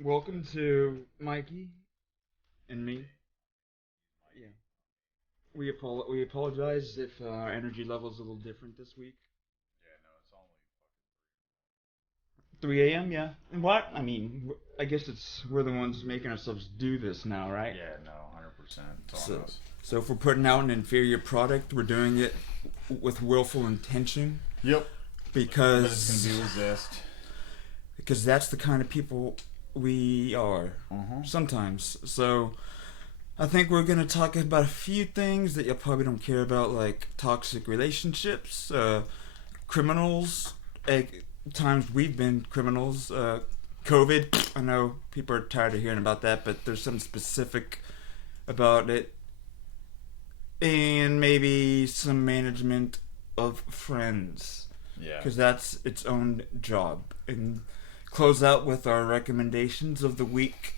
Welcome to Mikey and me. Yeah, we apologize if our energy level's a little different this week. Yeah, no, it's only 3 a.m. Yeah, and what? I mean, I guess we're the ones making ourselves do this now, right? yeah, no, 100%. It's on So, us. so if we're putting out an inferior product, we're doing it with willful intention Yep. But it's because gonna be resist. because that's the kind of people we are Mm-hmm. sometimes. So I think we're gonna talk about a few things that you probably don't care about, like toxic relationships, criminals, times we've been criminals, COVID. I know people are tired of hearing about that, but there's something specific about it, and maybe some management of friends, Yeah. because that's its own job. And close out with our recommendations of the week,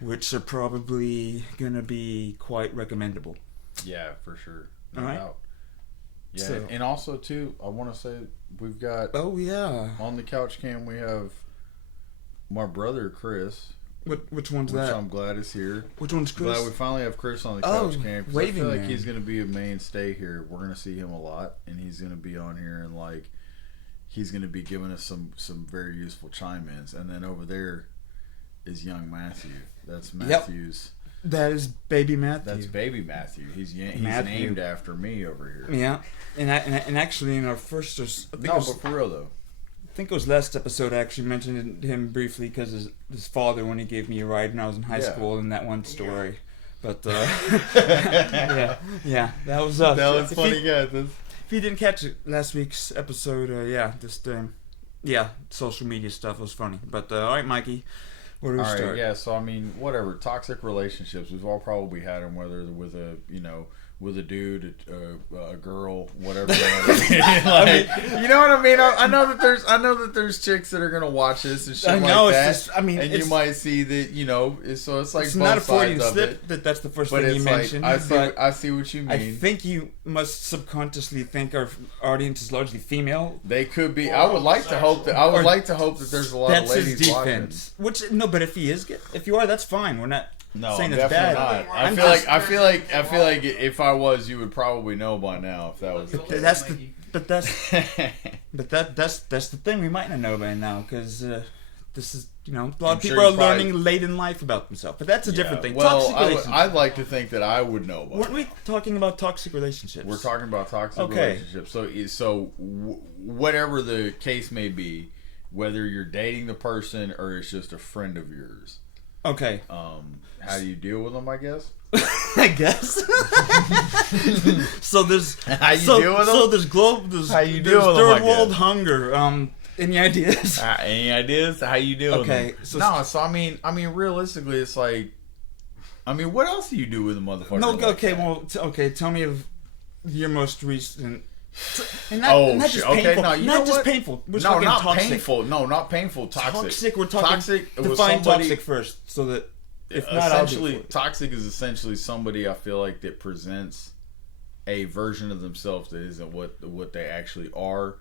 which are probably gonna be quite recommendable. Yeah, for sure. No All right. doubt. Yeah, So, and also too, I want to say we've got oh yeah, on the couch cam we have my brother Chris, which one's which that? I'm glad is here. Which one's Glad Chris? we finally have Chris on the Oh, couch cam. 'Cause I waving feel like man. he's gonna be a mainstay here. We're gonna see him a lot, and he's gonna be on here and like he's gonna be giving us some very useful chime-ins. And then over there is young Matthew. That's Matthew's. That is baby Matthew. That's baby Matthew. He's Matthew. named after me over here. Yeah, and actually in our first, No, but for real though. I think it was last episode, I actually mentioned him briefly because his father, when he gave me a ride when I was in high Yeah. school, in that one story. But yeah, that was That was funny, If guys. you didn't catch it last week's episode, yeah, social media stuff was funny. But all right, Mikey, where do we All right, start? yeah. So I mean, whatever. Toxic relationships. We've all probably had them, whether with with a dude, a girl, whatever. Like, you know what I mean? I know that there's chicks that are gonna watch this and shit I know, like it's that. just- I mean, and you it's- might see that so it's like It's both not a sides Freudian of slip it. that's the first But thing it's you like mentioned. I see what you mean. I think you must subconsciously think our audience is largely female. They could be. I would like to hope that. I would like to hope that there's a lot That's of his ladies watching. defense. Which no, but if he is, if you are, that's fine. We're not No, saying that's definitely bad. not. I'm I feel like if I was, you would probably know by now if that was the case. That's the that's the thing. We might not know by now because this is a lot I'm of sure people are you probably- learning late in life about themselves. But that's a different thing. Well, Toxic relationships. I'd like to think that I would know. By Weren't we now. talking about toxic relationships? We're talking about toxic Okay. relationships. Whatever the case may be, whether you're dating the person or it's just a friend of yours, Okay. how do you deal with them? I guess. I guess. So there's How you so, deal with so them? there's globe. There's, How you there's deal with them, I third world guess. hunger. Any ideas? Any ideas how you deal Okay, with them? so- No, so I mean, realistically, it's like, what else do you do with a motherfucker? No. like Okay. that? Well. Okay. Tell me of your most recent. And Oh, not shit. just Okay, painful. no, you not know just what? painful. We're No, talking not toxic. painful. No, not painful. Toxic. Toxic. We're talking toxic. Was Define somebody, toxic first, so that if not, I'll do essentially, it. toxic is essentially somebody I feel like that presents a version of themselves that isn't what they actually are,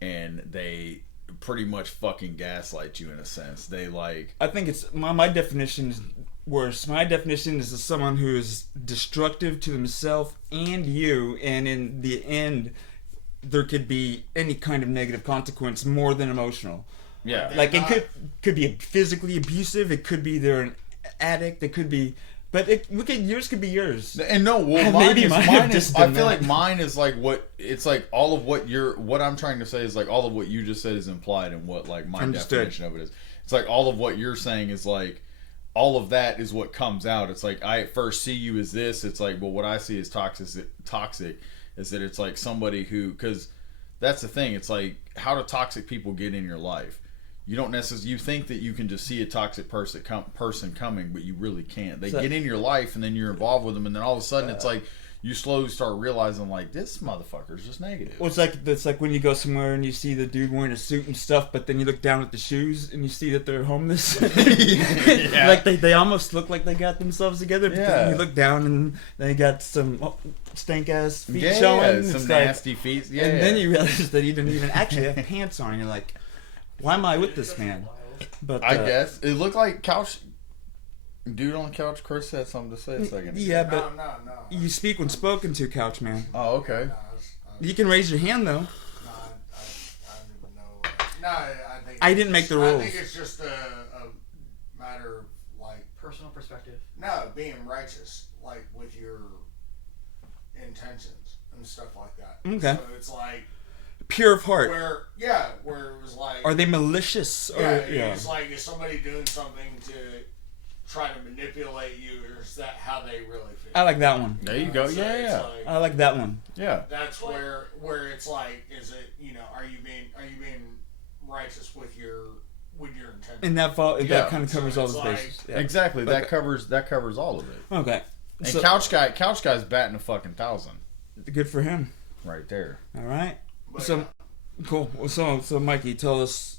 and they pretty much fucking gaslight you in a sense. They like. I think it's my definition is worse. My definition is someone who is destructive to themselves and you, and in the end, there could be any kind of negative consequence more than emotional. Yeah. Like it could be physically abusive. It could be they're an addict. It could be, but look at yours. Could be yours. And no, well, Maybe mine have is. just I been feel that. like mine is like what it's like. All of what I'm trying to say is like all of what you just said is implied in what like my Understood. definition of it is. It's like all of what you're saying is like all of that is what comes out. It's like I at first see you as this. It's like, well, what I see as toxic is that it's like somebody who, because that's the thing. It's like, how do toxic people get in your life? You don't necessarily. You think that you can just see a toxic person coming, but you really can't. They get in your life, and then you're involved with them, and then all of a sudden, it's like you slowly start realizing, like, this motherfucker's just negative. Well, it's like when you go somewhere and you see the dude wearing a suit and stuff, but then you look down at the shoes and you see that they're homeless. Yeah. Like they almost look like they got themselves together, but Yeah. then you look down and they got some stank ass feet Yeah, showing. some It's like- nasty feet. Yeah, And then you realize that he didn't even actually have pants on. And you're like, why am I with this man? But I guess it looked like couch. Dude on the couch, Chris had something to say a second ago. Yeah, but No. you speak when spoken to, couch man. Oh, okay. You can raise your hand though. No, I don't even know. No, I think I didn't make the rules. I think it's just a matter of like Personal perspective. no being righteous, like with your intentions and stuff like that. Okay. So it's like Pure of heart. where it was like Are they malicious? Or, it's like is somebody doing something to try to manipulate you, or is that how they really feel? I like that one. There you go. So Yeah, it's yeah. like- I like that one. Yeah. That's where it's like, is it, are you being righteous with your intention? And that Yeah. that kind of covers So all it's the like- bases. Yeah. Exactly. Okay. That covers all of it. Okay. And So, couch guy's batting a fucking 1,000 good for him. right there. All right. But, So cool. Well, so Mikey, tell us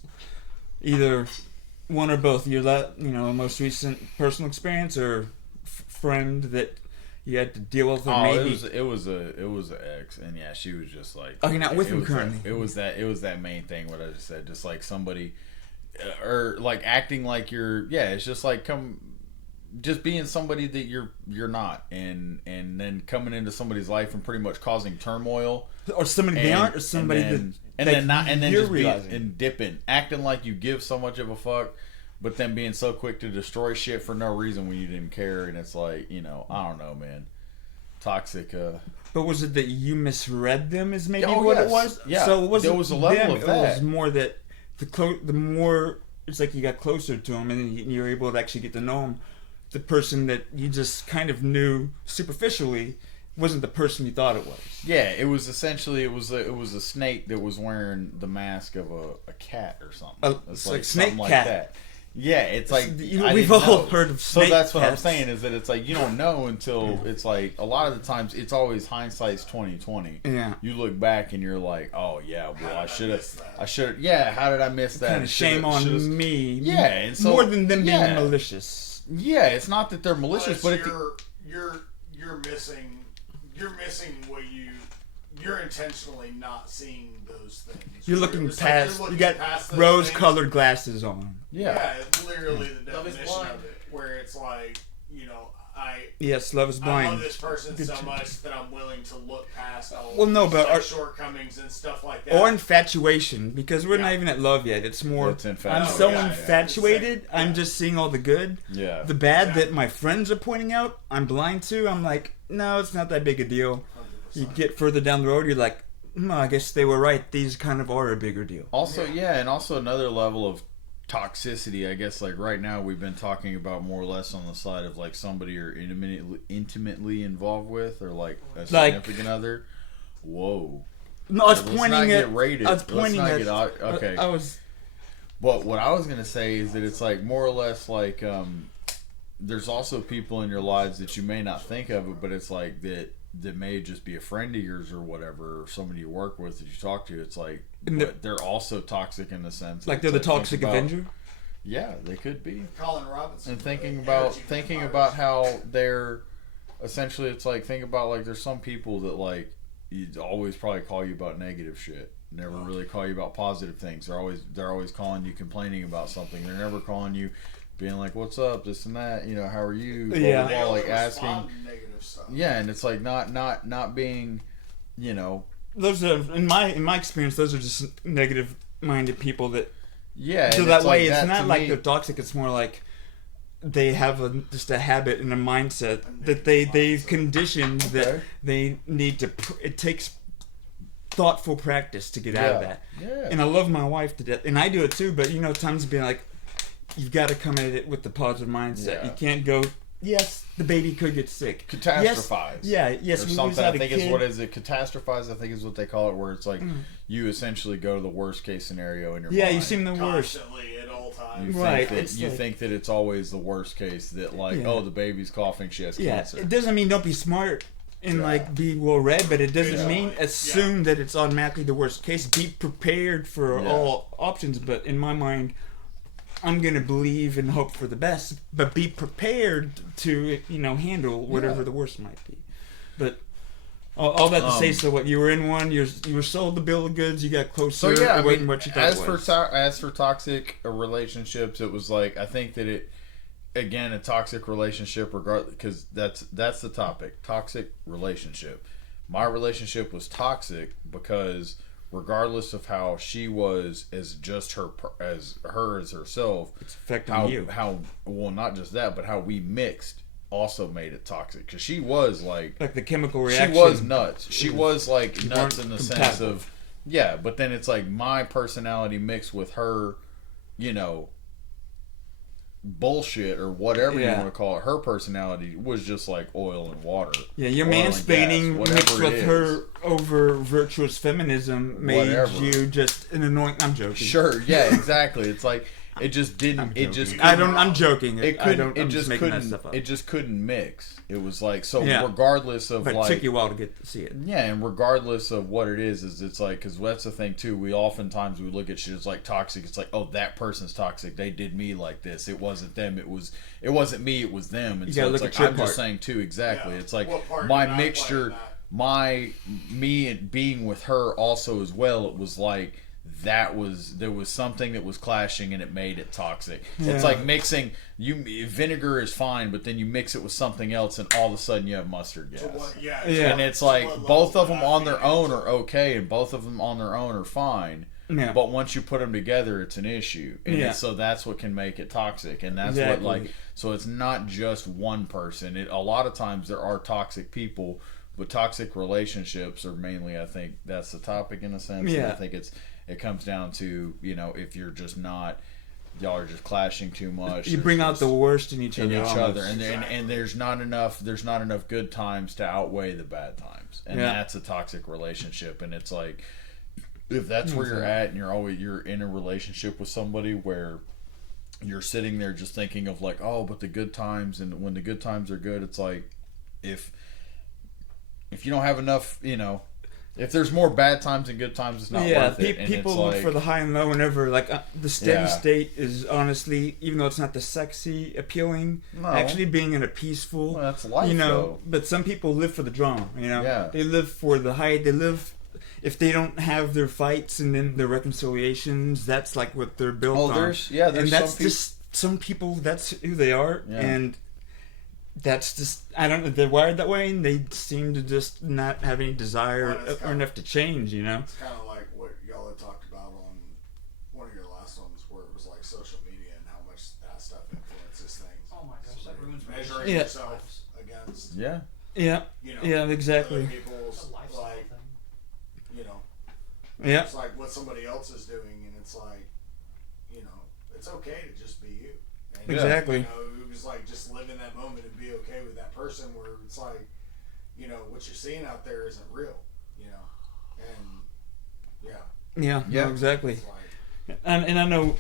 either one or both. Your most recent personal experience or friend that you had to deal with, or Oh, maybe. it was an ex, and yeah, she was just like. Oh, you're not with it him was currently. It was that main thing. What I just said, just like somebody, or like acting like you're. Yeah, it's just like just being somebody that you're not, and then coming into somebody's life and pretty much causing turmoil. Or somebody they aren't, or somebody and that then you're just being realizing. and dipping, acting like you give so much of a fuck, but then being so quick to destroy shit for no reason when you didn't care, and it's like, I don't know, man. Toxic. But was it that you misread them? Is maybe Oh, what yes. it was? Yeah. So it wasn't There was a level them, of that. It was more that the more it's like you got closer to them, and then you were able to actually get to know them. The person that you just kind of knew superficially wasn't the person you thought it was. Yeah, it was essentially it was a snake that was wearing the mask of a cat or something. It's like snake something cat. Like that. Yeah, it's like I We've didn't all know. heard of So snake that's what I'm cats. saying is that it's like you don't know until it's like a lot of the times it's always hindsight's 20/20. Yeah. You look back and you're like, oh yeah, well How I did I should miss have. that? I should. Yeah, how did I miss that? Kind of shame on me. Yeah, and so more than them being yeah. malicious. Yeah, it's not that they're malicious, but you're missing what you're intentionally not seeing those things. You're looking It's like past. you're You looking got past those rose-colored glasses on. things. yeah. Yeah, it's literally the Love is definition blind. of it, where it's like Yes, love is I blind. love this person Good so to- much that I'm willing to look past all Well, no, but such shortcomings and stuff like that. Or infatuation, because we're not Yeah. even at love yet. It's more. It's I'm infatuation. so Yeah, yeah. infatuated. Yeah. I'm just seeing all the good. Yeah. The bad Exactly. that my friends are pointing out, I'm blind to. I'm like, no, it's not that big a deal. You 100%. get further down the road, you're like, I guess they were right. These kind of are a bigger deal. Also, yeah, and also another level of toxicity. I guess like right now we've been talking about more or less on the side of like somebody you're intimately involved with, or like a Like- significant other. Whoa. No, I was Let's pointing not at. get rated. I was Let's pointing not at. get okay. I was. But what I was gonna say is that it's like more or less like there's also people in your lives that you may not think of it, but it's like that may just be a friend of yours or whatever, or somebody you work with that you talk to. It's like, And but they're also toxic in the sense Like it's they're the think toxic about- Avenger. Yeah, they could be. Colin Robinson. And thinking Energy about vampires. how they're essentially, it's like think about like there's some people that like you always probably call you about negative shit. Never really call you about positive things. They're always calling you complaining about something. They're never calling you being like, "What's up?" This and that. How are you? Blah, Yeah. blah, They blah, only like respond asking. to negative stuff. Yeah, and it's like not being, Those are, in my experience, those are just negative-minded people that. yeah. So and that like way, it's that not to like me- they're toxic. It's more like they have just a habit and a mindset that they've conditioned that Okay. they need to. It takes thoughtful practice to get out of that. Yeah. And I love my wife to death, and I do it too. But times being like, you've got to come at it with the positive mindset. Yeah. You can't go. Yes, the baby could get sick. Catastrophize. Yes, or we something. lose out I think a it's kid. what is it? Catastrophize. I think is what they call it. Where it's like you essentially go to the worst case scenario in your Yeah, mind. you seem the worst. Constantly at all You times. Right, Think that, it's you like- think that it's always the worst case. That like, Yeah. oh, the baby's coughing. She has Yeah, cancer. it doesn't mean don't be smart and Yeah. like be well read, but it doesn't Yeah. mean assume that it's automatically the worst case. Be prepared for Yeah. all options, but in my mind, I'm gonna believe and hope for the best, but be prepared to handle whatever Yeah. the worst might be. But All that to say, so what, you were in one, you were sold the bill of goods, you got closer, So yeah, it wasn't what you thought it was. as for toxic relationships, it was like, I think that it, again, a toxic relationship, regardless, because that's the topic, toxic relationship. My relationship was toxic because regardless of how she was as just her as herself, It's affecting you. How well, not just that, but how we mixed also made it toxic, because she was like the chemical reaction. She was nuts. She was like nuts in the compatible. sense of, yeah, but then it's like my personality mixed with her, you know, bullshit or whatever you want to call it. Her personality was just like oil and water. Yeah, your oil mansplaining and gas, mixed whatever with it her over virtuous feminism made Whatever. you just an annoying. I'm joking. Sure, yeah, exactly. It's like it just didn't. It just. I'm joking. It couldn't. I'm It just making that couldn't. stuff up. It just couldn't mix. It was like so. Yeah. Regardless of But it like. took you a while to get to see it. Yeah, and regardless of what it is it's like, because that's the thing too. We oftentimes we look at shit as like toxic. It's like, oh, that person's toxic. They did me like this. It wasn't them. It wasn't me. It was them. And You so gotta it's look like at your I'm part. just saying too. Exactly. Yeah. It's like What part my did I mixture, play in me and being with her also as well. It was like there was something that was clashing and it made it toxic. Yeah. It's like mixing vinegar is fine, but then you mix it with something else and all of a sudden you have mustard gas. Yeah. And it's like both of them on their own are okay, and both of them on their own are fine. Yeah. But once you put them together, it's an issue, and Yeah. so that's what can make it toxic, and that's Exactly. what like. So it's not just one person. A lot of times there are toxic people, but toxic relationships are mainly. I think that's the topic in a sense. Yeah. And I think it comes down to, you know, if you're just not. Y'all are just clashing too much. You bring out the worst in each other. And there's not enough good times to outweigh the bad times, and that's a toxic relationship. And it's like, if that's where you're at, and you're in a relationship with somebody where you're sitting there just thinking of like, oh, but the good times, and when the good times are good, it's like if you don't have enough, you know. If there's more bad times than good times, it's not worth it. And people it's look like, for the high and low whenever, like, the steady state is honestly, even though it's not the sexy, appealing, actually being in a peaceful, well, that's life, you know, though. but some people live for the drama, you know? Yeah. They live for the height, they live, if they don't have their fights and then their reconciliations, that's like what they're built on. there's and that's some just, some people, that's who they are, Yeah. and that's just, I don't know, they're wired that way, and they seem to just not have any desire or enough to change, you know? It's kind of like what y'all had talked about on one of your last ones, where it was like social media and how much that stuff influences things. Oh my gosh, that ruins measuring Yeah. yourself against, Yeah, you know, yeah, exactly. other people's, It's a lifestyle like, thing. you know, Yeah, it's like what somebody else is doing, and it's like, you know, it's okay to just be you. And, exactly. You know, it was like just live in that moment and be okay with that person, where it's like, you know, what you're seeing out there isn't real, you know, and Yeah, no, exactly. it's like, And I know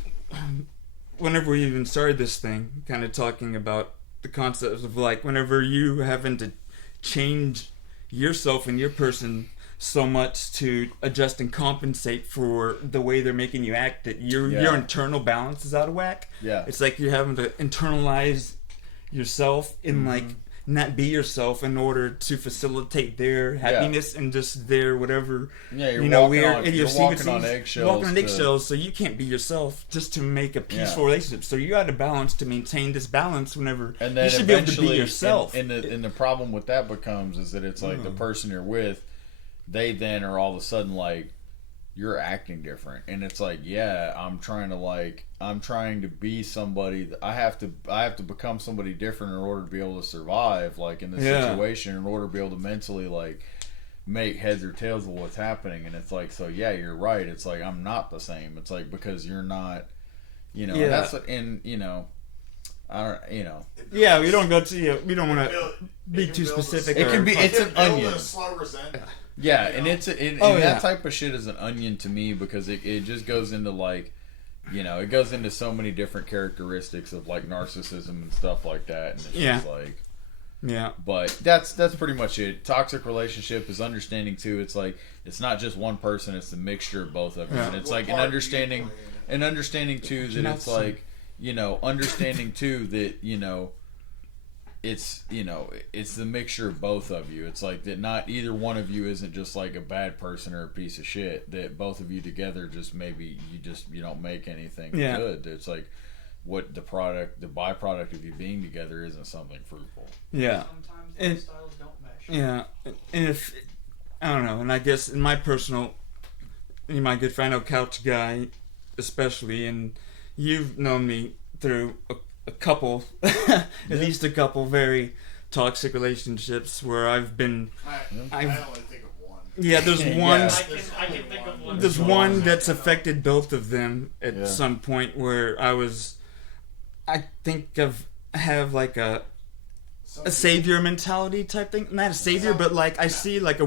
whenever we even started this thing, kind of talking about the concepts of like whenever you having to change yourself and your person so much to adjust and compensate for the way they're making you act, that your internal balance is out of whack. Yeah. It's like you're having to internalize yourself and like not be yourself in order to facilitate their happiness and just their whatever, Yeah, you're you know, walking weird on- idiosyncrasies. you're walking on eggshells Walking on to- eggshells, so you can't be yourself just to make a peaceful relationship. So you got to balance to maintain this balance whenever And then you should be able to be eventually, yourself. And the problem with that becomes is that it's like the person you're with, they then are all of a sudden like, you're acting different, and it's like, yeah, I'm trying to be somebody that I have to become somebody different in order to be able to survive, like in this situation, in order to be able to mentally like make heads or tails of what's happening. And it's like, so yeah, you're right. It's like, I'm not the same. It's like, because you're not, you know, and that's what, and you know, I don't, you know, yeah, we don't go to we don't want to build- be can too build a specific. It can be- slow- it's it an can build onion. a slow resentment. yeah, You and know? it's and Oh, yeah. that type of shit is an onion to me, because it just goes into like, you know, it goes into so many different characteristics of like narcissism and stuff like that, and it's just like, Yeah. but that's pretty much it. Toxic relationship is understanding too. It's like, it's not just one person; it's the mixture of both of them, Yeah. and it's What like an part do you understanding, play in it? too that it's like, you know, understanding too that, you know, it's, you know, it's the mixture of both of you. It's like that not either one of you isn't just like a bad person or a piece of shit. That both of you together just maybe you don't make anything good. It's like what the byproduct of you being together isn't something fruitful. Yeah. Sometimes lifestyles don't mesh. Yeah. And if, I don't know, and I guess in my personal, my good friend, Couch Guy, especially, and you've known me through a couple, at least a couple very toxic relationships where I've been. I only think of one. Yeah, there's one. I can think of one. There's one that's affected both of them at some point where I think have like a savior mentality type thing. Not a savior, but like I see like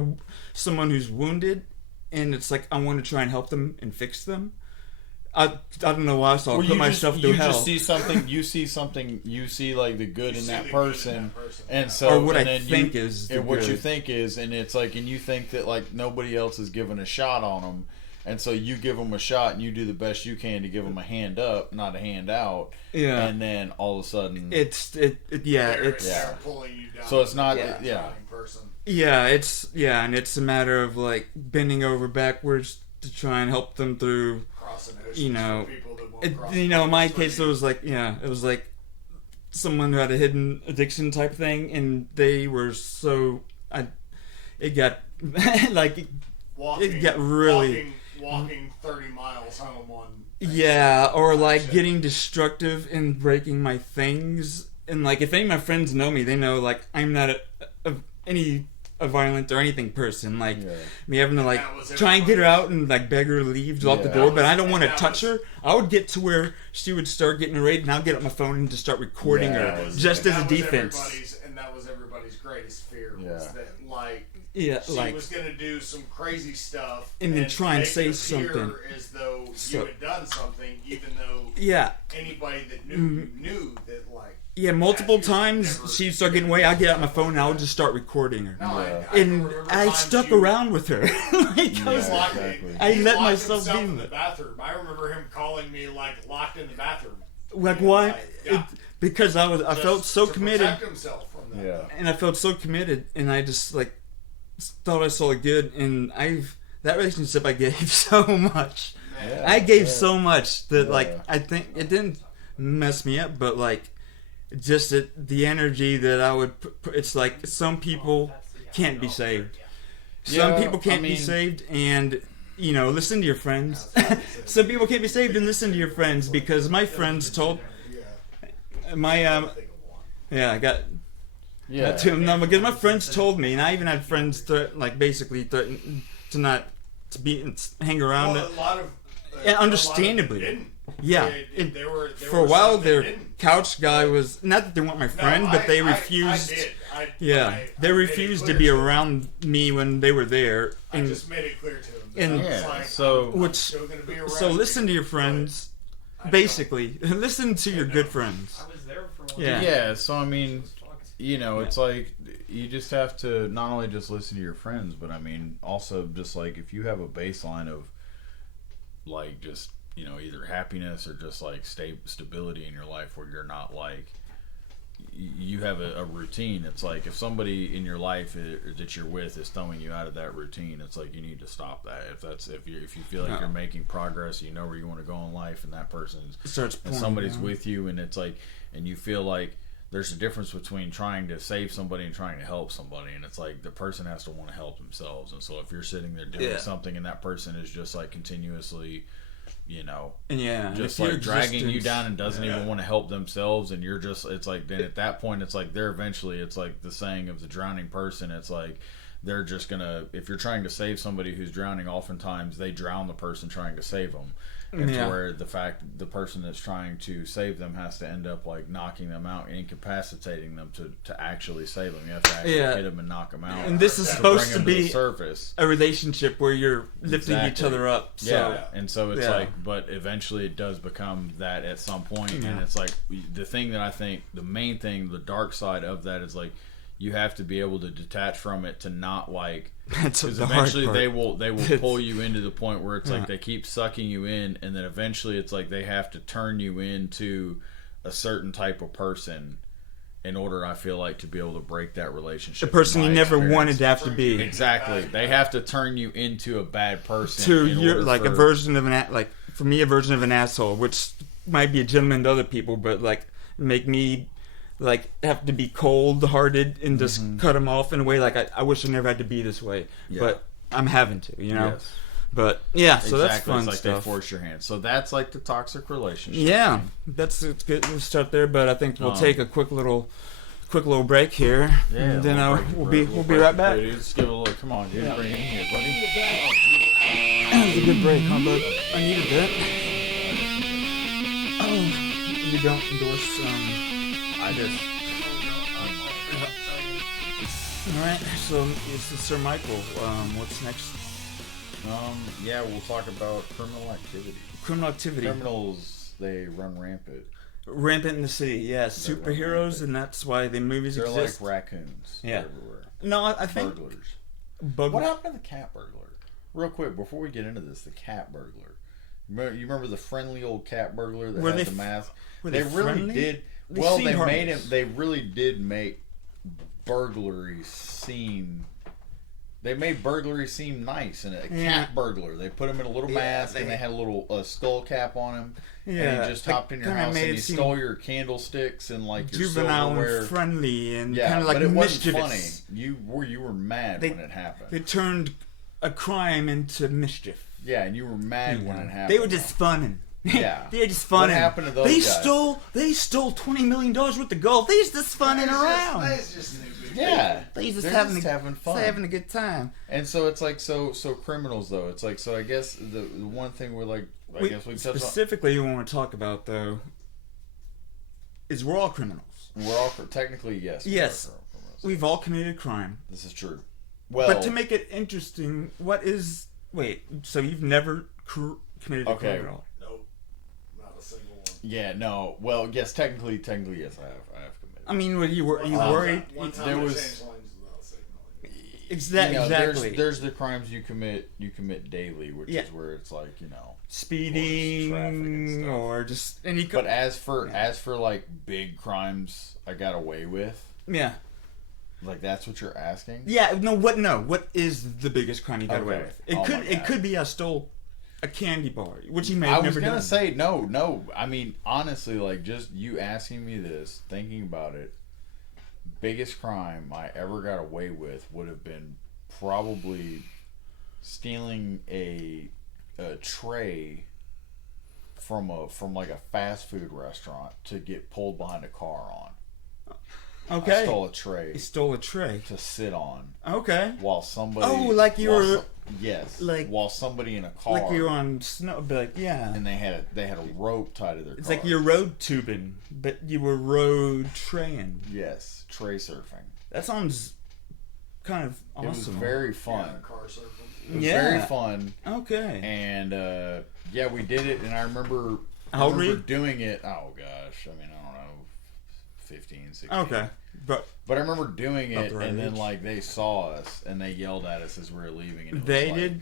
someone who's wounded, and it's like I want to try and help them and fix them. I don't know why, so I'll put myself through hell. You just see something. You see like the good in that person, and so or what and I then think is and what good. you think is, and it's like, and you think that like nobody else is giving a shot on them, and so you give them a shot, and you do the best you can to give them a hand up, not a hand out. Yeah. And then all of a sudden, They're pulling you down. So it's not Person. Yeah, and it's a matter of like bending over backwards to try and help them through. You know, in my case, it was like someone who had a hidden addiction type thing, and they were so it got like it got really walking 30 miles home on. Or like getting destructive and breaking my things, and like if any of my friends know me, they know like I'm not a violent or anything person, like me having to like try and get her out and like beg her to leave, lock the door, but I don't want to touch her. I would get to where she would start getting irate, and I'll get up my phone and just start recording her just as a defense. And that was everybody's greatest fear was that she like was going to do some crazy stuff and then try and say something as though you had done something, even though anybody that knew that like. Yeah, multiple times she'd start getting away. I'd get out my phone and I would just start recording her. I stuck around with her. I let myself be in the bathroom. I remember him calling me like locked in the bathroom. Like why? Because I felt so committed. Protect himself from that. And I felt so committed, and I just like thought I saw it good, and that relationship I gave so much. I gave so much that like I think it didn't mess me up, but like. Just the energy that I would put, it's like some people can't be saved. Some people can't be saved, and listen to your friends. Some people can't be saved, and listen to your friends, because my friends told because my friends told me, and I even had friends basically threaten to hang around it. And understandably. They were for a while their couch guy was not that they weren't my friend, but they refused. They refused to be around me when they were there. And, I just made it clear to them. And so listen to your friends. Basically, listen to your good friends. I was there for one. Yeah. So I mean, it's like you just have to not only just listen to your friends, but I mean also just like if you have a baseline of like just. Either happiness or just like stability in your life where you're not like you have a routine. It's like if somebody in your life that you're with is throwing you out of that routine, it's like you need to stop that. If you feel like you're making progress, you know where you want to go in life, and that person and somebody's with you, and it's like and you feel like there's a difference between trying to save somebody and trying to help somebody, and it's like the person has to want to help themselves. And so if you're sitting there doing something and that person is just like continuously just like dragging you down and doesn't even want to help themselves, and you're just it's like then at that point it's like they're eventually it's like the saying of the drowning person, it's like they're just gonna if you're trying to save somebody who's drowning, oftentimes they drown the person trying to save them. It's where the person that's trying to save them has to end up like knocking them out, incapacitating them to actually save them. You have to actually hit them and knock them out. And this is supposed to be surface. A relationship where you're lifting each other up. So. And so it's like, but eventually it does become that at some point, and it's like the thing that I think the main thing, the dark side of that is like you have to be able to detach from it to not like. Because eventually they will pull you into the point where it's like they keep sucking you in, and then eventually it's like they have to turn you into a certain type of person in order, I feel like, to be able to break that relationship. The person in you my never experience. wanted to have to be. Exactly. They have to turn you into a bad person. To in you're order like a for- version of like for me a version of an asshole, which might be a gentleman to other people, but like make me like have to be cold hearted and just cut them off in a way like I wish I never had to be this way, Yeah. but I'm having to, you know. Yes. But yeah, so that's Exactly. fun It's like stuff. they force your hand. So that's like the toxic relationship. Yeah, thing. it's good. We'll start there, but I think we'll Um, take a quick little break here, Yeah. and then we'll break it, we'll be right back. Let's give it a little. Come on, dude. Yeah. Bring it in here, buddy. That was a good break, huh, bud? I needed that. Oh, you don't endorse. I just. All right, so this is Sir Michael. What's next? Yeah, we'll talk about criminal activity. Criminal activity. Criminals, they run rampant. Rampant in the city, yeah. They're Superheroes, rampant. and that's why the movies They're exist. like raccoons. Yeah. They're everywhere. No, I think Burglars. bug. What happened to the cat burglar? Real quick, before we get into this, the cat burglar. You remember the friendly old cat burglar that Were had they the mask? were They they really friendly? did. They Well, seemed they made harmless. him. They really did make burglary seem. They made burglary seem nice, and a Yeah. cat burglar. They put him in a little Yeah, mask, and they- they had a little skull cap on him. Yeah, and he just they hopped in your kinda house made and it he seem stole your candlesticks and like your juvenile silverware. and friendly and Yeah, kind of like but it wasn't mischievous. funny. You were mad They- when it happened. They turned a crime into mischief. Yeah, and you were mad You when know. it happened. They were just funning. Yeah. They were just What funning. happened to those they guys? stole $20 million worth of gold. They was just funning around. That's just stupid. Yeah, They was just they're having just having fun. having a good time. And so it's like so criminals though. It's like so I guess the one thing we're like I guess we touch on. Specifically, we want to talk about though is we're all criminals. We're all technically yes. we Yes. are criminals. We've all committed crime. This is true. Well, But to make it interesting, wait, so you've never committed a Okay. crime at all? Nope. Not a single one. yeah, no. Well, yes, technically yes, I have committed. I mean, were you worried? One time There I was- changed lanes without signaling. Exactly. There's the crimes you commit daily, which Yeah. is where it's like, you know. traffic and Speeding stuff. or just any. But as for like big crimes I got away with, yeah. like that's what you're asking? Yeah, no, what is the biggest crime you got away Okay. with? It Oh could my it God. could be I stole a candy bar, which he may have I was never gonna done. say no. I mean, honestly, like just you asking me this, thinking about it, biggest crime I ever got away with would have been probably stealing a tray from like a fast food restaurant to get pulled behind a car on. Okay. I stole a tray He stole a tray. to sit on Okay. while somebody. Oh, like you while were- yes, like- while somebody in a car. Like you're on snow, but like yeah. and they had a rope tied to their It's car. like you're road tubing, but you were road traying. Yes, tray surfing. That sounds kind of awesome. It was very fun. Yeah, car surfing. It was Yeah. very fun, Okay. and yeah, we did it. And I remember, How old were you? doing it. Oh gosh, I mean, I don't know, 15, 16. Okay. But But I remember doing About it, the right and then age. like they saw us and they yelled at us as we were leaving. And it was they like, did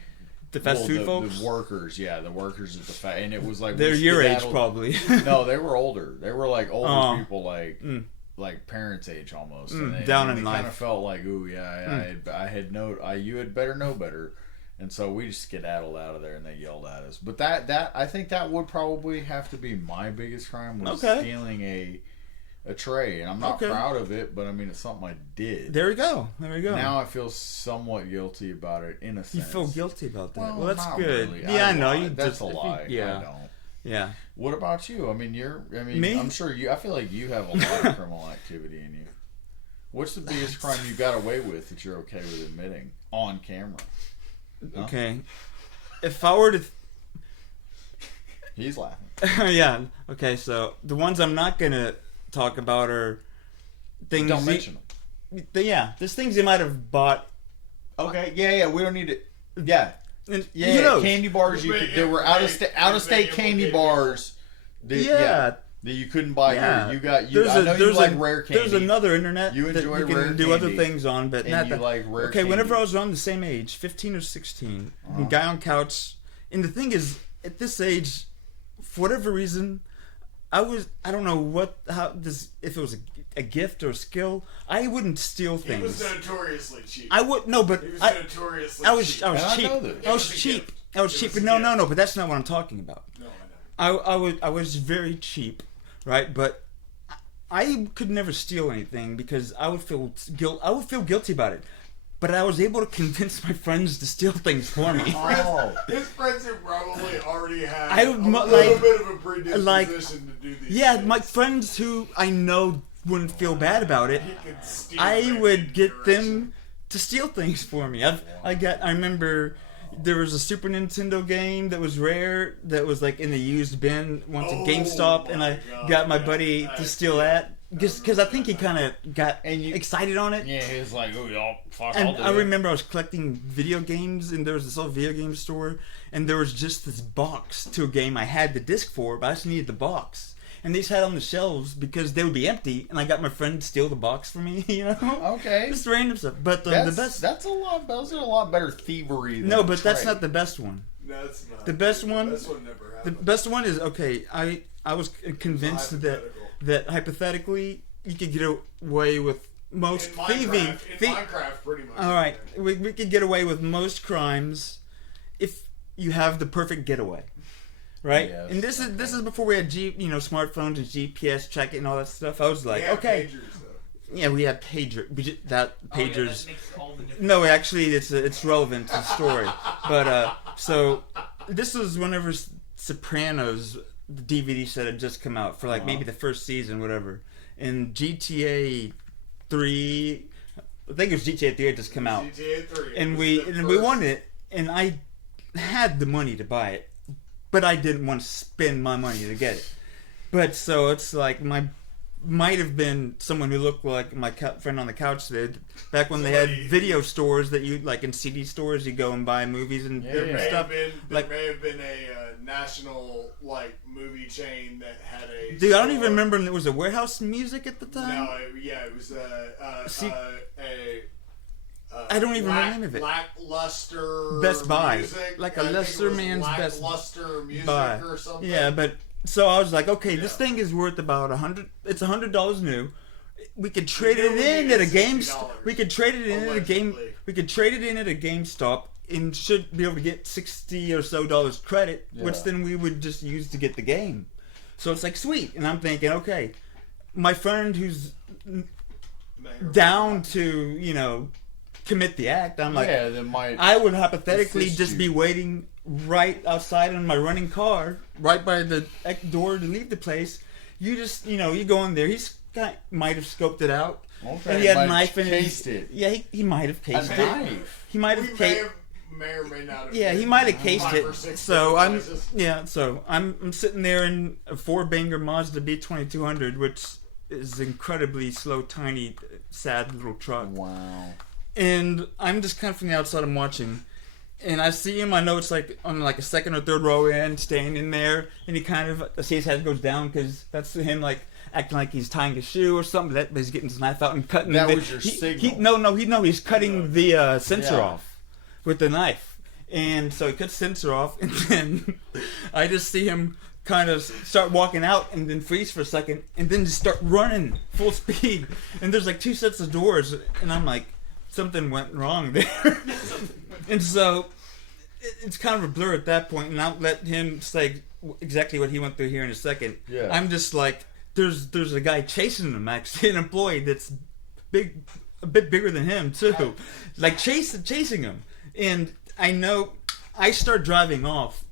the fast food folks. the workers, yeah, the workers at the and it was like They're we your age skedaddled- probably. No, they were older. They were like older Oh. people, like Mm. like parents' age almost. Mm, And they, down and in they kind life. of felt like, ooh, yeah, you had better know better. And so we just skedaddled out of there, and they yelled at us. But that I think that would probably have to be my biggest crime was Okay. stealing a tray, and I'm not Okay. proud of it, but I mean it's something I did. There we go. There we go. Now I feel somewhat guilty about it in a sense. you feel guilty about that. Well, that's not good. really. Yeah, I know. lied. You That's just, a lie. Yeah. I don't. Yeah. What about you? I mean, Me? I'm sure you. I feel like you have a lot of criminal activity in you. What's the biggest crime you got away with that you're okay with admitting on camera? Huh? Okay. If I were to. He's laughing. Yeah. Okay. So the ones I'm not gonna talk about are things. Don't mention them. Yeah. There's things you might have bought. Okay. Yeah. We don't need it. Yeah. And, Yeah. You know. Candy bars. There were out of state candy bars. That, Yeah. That you couldn't buy Yeah. here. You got. I know you there's like rare candy. There's another internet You that enjoy you can rare do other candy, things on, but and not you that. like rare Okay, whenever candy. I was around the same age, 15 or 16, Uh-huh. guy on couch, and the thing is, at this age, for whatever reason, I don't know if it was a gift or a skill. I wouldn't steal He things. was notoriously cheap. I would no, but He was I notoriously was cheap. I was And I cheap. know this. I was It was a cheap. gift. I was It cheap. was But a no, gift. but that's not what I'm talking about. No, I know. I was very cheap, right? But I could never steal anything because I would feel guilty about it. But I was able to convince my friends to steal things for me. Oh. His friends who probably already had I a would little like- bit of a predisposition like- to do these Yeah, things. my friends who I know wouldn't feel bad about it. He could steal I them would in get direction. them to steal things for me. I remember there was a Super Nintendo game that was rare that was like in the used bin once at Oh GameStop, and my I God, got my yeah. buddy to steal that because I think he kind of got excited on it. Yeah, he was like, "Oh, y'all, fuck, And I'll do I it." remember I was collecting video games, and there was this old video game store, and there was just this box to a game I had the disc for, but I just needed the box. And they just had it on the shelves because they would be empty, and I got my friend to steal the box for me, you know? Okay. Just random stuff. But the best... That's a lot. Those are a lot better thievery. Than No, but that's trade. not the best one. No, it's not. The best one... The best one never The happened. best one is, okay, I was convinced that hypothetically you could get away with most in thieving... Minecraft, in Minecraft, pretty much. Alright, we could get away with most crimes if you have the perfect getaway. Right? Yes, And this is before we had smartphones and GPS tracking and all that stuff. I was like, Yeah, okay. pagers, though. Yeah, we had pagers. Oh, yeah, that Pagers. makes all the difference. No, actually, it's relevant to the story. But so this was whenever Sopranos the DVD set had just come out for like maybe the first season, whatever. And GTA 3, I think it was GTA 3 had just come out, GTA 3. and It was the we first- wanted it, and I had the money to buy it, but I didn't want to spend my money to get it. But so it's like might have been someone who looked like my friend on the couch did back when they had video stores that you like in CD stores you go and buy movies and Yeah, different There stuff. may have been a national like movie chain that had a. Dude, I don't store. even remember if it was a Warehouse Music at the time. No, it was See- I don't even remember the name of it. Lackluster Best Buy. Music. Like a I think it lesser was man's best Lackluster music buy. or something. Yeah, but so I was like, okay, this Yeah. thing is worth about $100. It's $100 new. We could trade knew it we in needed at a game. $60. We could trade it in at a game. Allegedly. We could trade it in at a GameStop and should be able to get $60 or so credit, which Yeah. then we would just use to get the game. So it's like sweet, and I'm thinking, okay, my friend who's down to commit the act, I'm like, yeah, that might. I would hypothetically assist just you. be waiting right outside in my running car, right by the door to leave the place. You just, you go in there. Might have scoped it out, Okay, and he had a might knife in his. cased it. Yeah, he might have A cased it. knife. He might We have may, cased. may or may not have. Yeah, he been might have cased 5 or it. 6 So different places. I'm sitting there in a 4-banger Mazda B2200, which is incredibly slow, tiny, sad little truck. Wow. And I'm just kind of from the outside, I'm watching, and I see him. I know it's like on like a second or third row in, staying in there, and he kind of, I see his head goes down because that's him like acting like he's tying his shoe or something. But he's getting his knife out and cutting. That was your signal. He's cutting the sensor Yeah. off with the knife, and so he cuts the sensor off, and then I just see him kind of start walking out and then freeze for a second and then just start running full speed, and there's like 2 sets of doors, and I'm like, something went wrong there. And so it's kind of a blur at that point, and I'll let him say exactly what he went through here in a second. Yeah. I'm just like, there's a guy chasing him, actually, an employee that's big, a bit bigger than him too, like chasing him. And I know I start driving off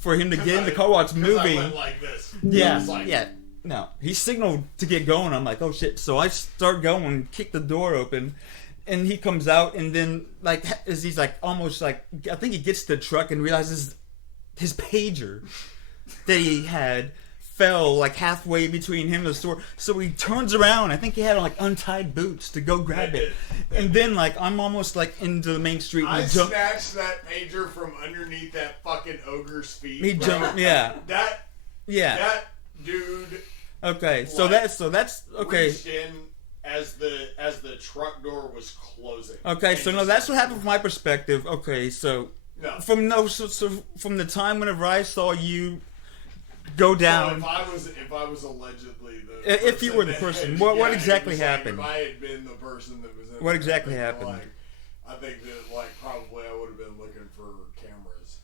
for him to get in the car while it's 'Cause I moving. went like this. Yeah, I was like, yeah. No, he signaled to get going. I'm like, oh shit. So I start going, kick the door open, and he comes out, and then like as he's like almost like, I think he gets to the truck and realizes his pager that he had fell like halfway between him and the store. So he turns around. I think he had like untied boots to go grab it, and then like I'm almost like into the main street. And I he jumped. snatched that pager from underneath that fucking ogre's feet. He bro. jumped. Yeah, That yeah. dude Okay, so Like, that's okay. reached in as the truck door was closing. Okay, And so no, just- that's what happened from my perspective. Okay, so No. from the time whenever I saw you go So down. if I was allegedly the If you were the person, what exactly happened? If I had been the person that was in What there, exactly I think, happened? I think that probably I would have been looking for cameras,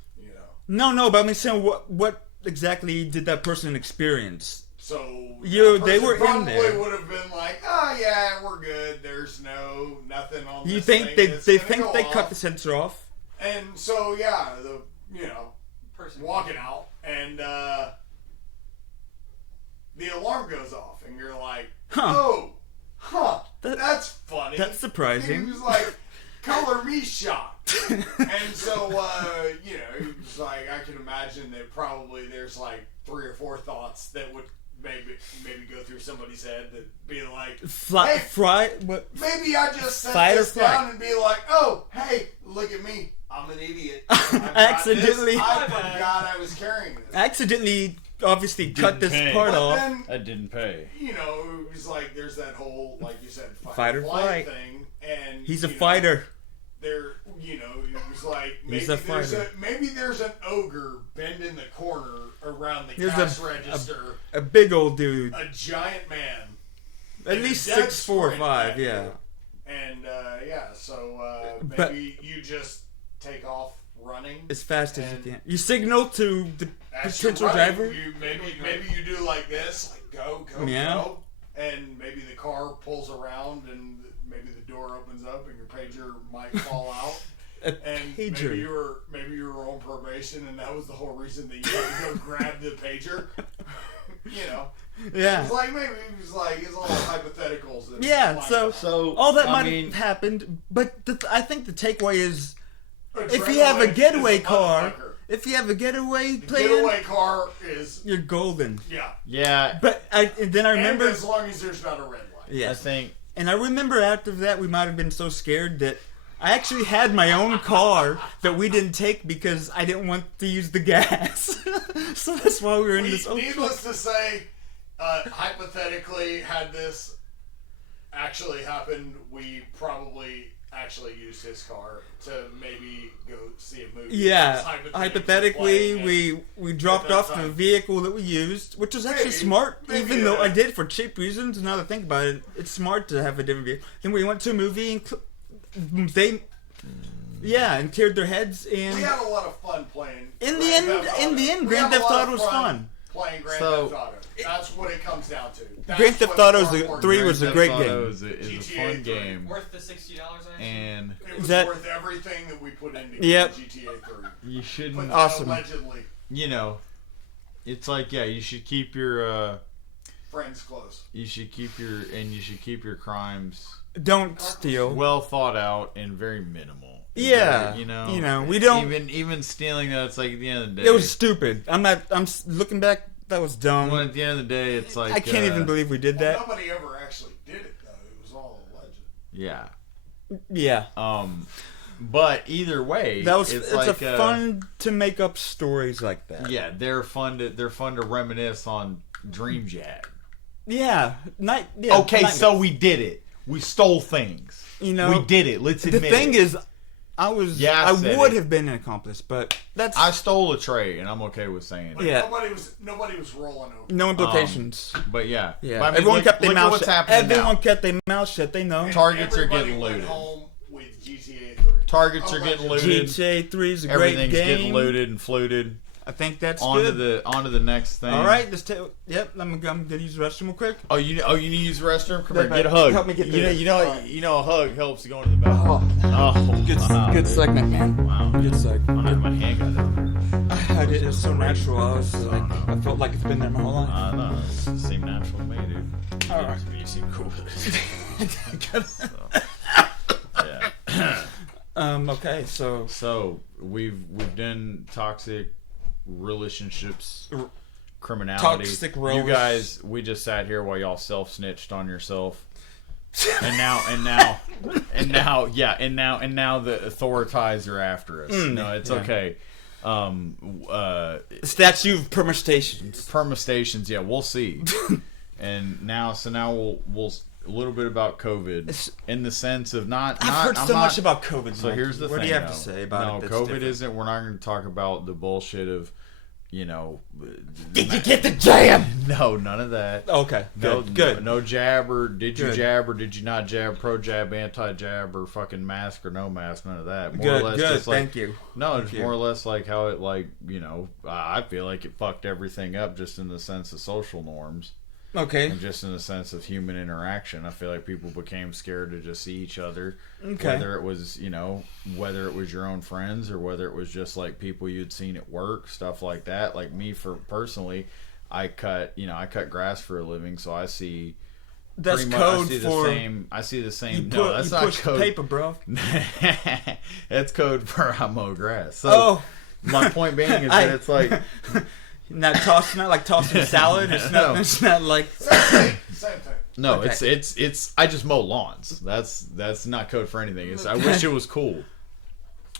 No, but I'm saying what exactly did that person experience? So They were in there. Probably would have been like, oh yeah, we're good. There's nothing on. You this think thing they that's think gonna they go cut off. the sensor off? And so yeah, Person. walking out and the alarm goes off and you're like, that's funny. That's surprising. He was like, color me shocked. And so he was like, I can imagine that probably there's like 3 or 4 thoughts that would maybe go through somebody's head that be like, What? maybe I just set Fight or this flight. down and be like, oh, hey, look at me. I'm an idiot. Accidentally. I forgot I was carrying this. Accidentally, obviously, cut this pay. part But off. then, That didn't pay. it was like there's that whole, like you said, Fight or or flight. flight thing. And He's a fighter. There, it was like He's maybe a fighter. there's an ogre bending the corner around the There's cash register. A big old dude. A giant man. At in a least dead 6'4" or sprint 5", at yeah. you. And so maybe But- you just take off running As fast as you And- can. You signal to the as you're potential running, driver. Maybe you do like this, like go, Yeah. go, and maybe the car pulls around and maybe the door opens up and your pager might fall out. A And pager. maybe you were on probation, and that was the whole reason that you had to go grab the pager. Yeah. It's like maybe it's all hypotheticals. That Yeah, fly so by. all that I might mean- have happened, but I think the takeaway is if Adrenaline you have a is getaway a car, motherfucker. if you have a getaway The plan, getaway car is you're golden. yeah. Yeah, But then I remember, and as long as there's not a red light. I yes, think and I remember after that we might have been so scared that I actually had my own car that we didn't take because I didn't want to use the gas. So that's why we were in this. Needless to say, hypothetically, had this actually happened, we probably actually used his car to maybe go see a movie. Yeah, Just hypothetically, playing we dropped that off the time. vehicle that we used, which was actually Maybe. smart, Maybe, even though yeah. I did it for cheap reasons. Now that I think about it, it's smart to have a different vehicle. Then we went to a movie and and cleared their heads, and We had a lot of fun playing. In the Grand end- Theft in Auto. the end, We Grand had a Theft lot Auto of was fun. Playing Grand So- Theft Auto. That's what it comes down to. That's Grand Theft what's Auto more is important. 3 was a Grand great Theft Auto game. is a GTA fun 3. game, Worth the $60, I assume. and It was That- worth everything that we put into Yep. GTA 3. you shouldn't. But Awesome. allegedly, It's like you should keep your friends close. you should keep your crimes don't steal. well thought out and very minimal. Yeah, we don't. even stealing that. It's like at the end of the day, It was stupid. I'm looking back. That was dumb. Well, at the end of the day, it's like I can't even believe we did Well, that. nobody ever actually did it, though. It was all alleged. Yeah. Yeah, But either way, it's like a fun to make up stories like that. Yeah, they're fun to reminisce on Dream Jag. Yeah, Okay, so we did it. We stole things. we did it. Let's The admit thing it. is, I I said would it. have been an accomplice, but that's I stole a tray, and I'm okay with saying But it. Yeah. nobody was rolling over. no implications. But yeah, Yeah, But I mean, everyone look- kept their look at mouth what's shut. happening Everyone now. kept their mouth shut. They know. And Targets are everybody getting went looted. home with GTA 3. Targets are getting Allegedly. looted. GTA 3 is a great Everything's game. getting looted and fluted. I think that's Onto good. the next thing. All right, yep. I'm gonna use the restroom real quick. Oh, you need to use the restroom. Come Yeah, here, get a but hug. help me get through this. A hug helps you go into the bathroom. Oh, Good, wow, good dude. segment, man. Wow. Good I don't segment. have my hand got down I did. It was so natural. I was like, I felt like it's been there my whole life. I know. It seemed natural to me, dude. All right. You seem cool with it. Yeah. Okay, so So we've done toxic relationships, criminality. Toxic You roles. guys, we just sat here while y'all self snitched on yourself, and now the authorities are after us. No, it's yeah. okay. statute of permutations. Permutations, yeah, we'll see. And now we'll a little bit about COVID in the sense of I've heard so much about COVID. So Mikey. here's the thing. What do you have though. to say about it? No, that's COVID different? isn't. We're not going to talk about the bullshit of you know. Did you get the jab? No, none of that. Okay, good. No jab or did you Good. jab or did you not jab? Pro jab, anti jab, or fucking mask or no mask? None of that. More Good, or less, good. just like, Thank you. No, Thank it's you. more or less like how it I feel like it fucked everything up just in the sense of social norms. Okay. And just in the sense of human interaction. I feel like people became scared to just see each other. Okay. Whether it was, whether it was your own friends or whether it was just like people you'd seen at work, stuff like that. Like me, personally, I cut grass for a living, so I see. That's pretty much, code I see the same. You No, that's not push code. the paper, bro. That's code for I mow grass. So Oh. my point being is that it's like. Not like tossing salad. It's not. No. It's not like. Same thing. No, Okay. it's I just mow lawns. That's not code for anything. I wish it was cool,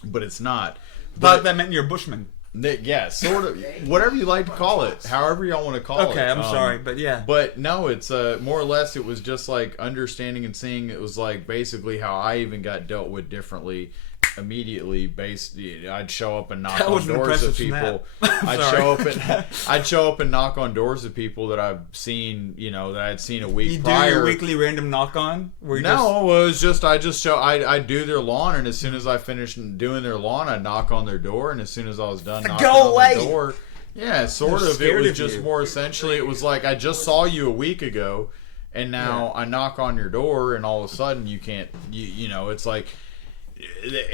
but it's not. Thought that meant you're a bushman. Yeah, sort of. Whatever you like to call it, however y'all want to call it. Okay, I'm sorry, but yeah. But no, it's more or less. It was just like understanding and seeing. It was like basically how I even got dealt with differently. Immediately, I'd show up and knock That on was an doors of impressive people. snap. I'd show up and knock on doors of people that I've seen, that I'd seen a week You prior. do your weekly random knock on? No, it was just I'd do their lawn, and as soon as I finished doing their lawn, I'd knock on their door, and as soon as I was done knocking Go away! on the door, yeah, sort I'm of. It scared was of just you. more essentially. It was like I just saw you a week ago, and now I knock on your door, and all of a sudden you can't. It's like.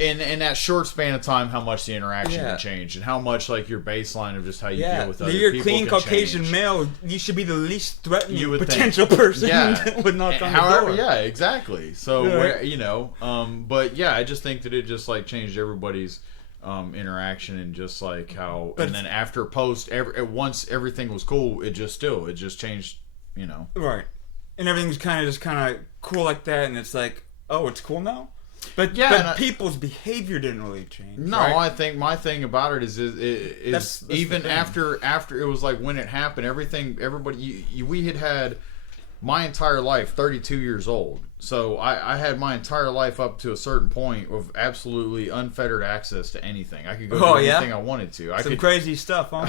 In that short span of time, how much the interaction can change, and how much like your baseline of just how you deal with other you're people clean can Caucasian change. male. You should be the least threatening You would potential think. person Yeah. that would knock on However, the door. yeah, exactly. So Yeah. but yeah, I just think that it just like changed everybody's interaction and just like how, and then after once everything was cool, it just changed, Right, and everything's kind of cool like that, and it's like, oh, it's cool now. But Yeah, but people's behavior didn't really change. No, right? I think my thing about it is That's even the thing. after it was like when it happened, everybody we had my entire life, 32 years old. So I had my entire life up to a certain point of absolutely unfettered access to anything. I could go do anything I wanted to. Some crazy stuff, huh?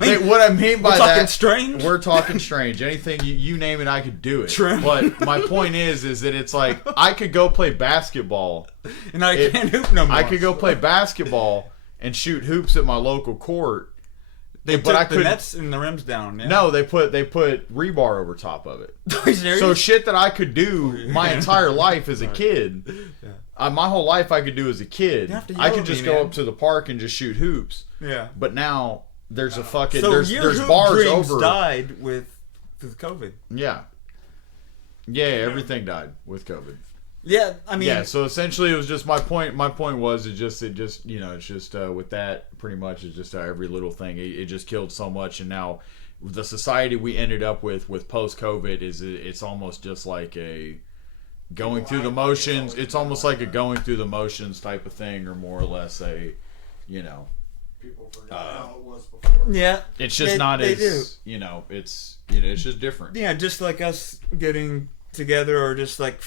What I mean by We're that, talking strange? We're talking strange. Anything you name it, I could do it. True. But my point is that it's like I could go play basketball. And I can't hoop no more. I could go play basketball and shoot hoops at my local court. They but took I the couldn't- nets and the rims down. Yeah. No, they put rebar over top of it. Are you serious? So shit that I could do my entire life as a kid. My whole life I could do as a kid. You have to I yell could at just me, go man. up to the park and just shoot hoops. Yeah. But now there's a fucking So there's your hoop bars dreams over. died with COVID. Yeah. Yeah, everything died with COVID. Yeah, I mean, Yeah, so essentially it was just my point. My point was it's just with that pretty much it's just every little thing it just killed so much, and now the society we ended up with post COVID it's almost just like a going through the motions. It's almost like a going through the motions type of thing, or more or less a People forgot how it was before. yeah, it's just not they as it's just different. Yeah, just like us getting together, or just like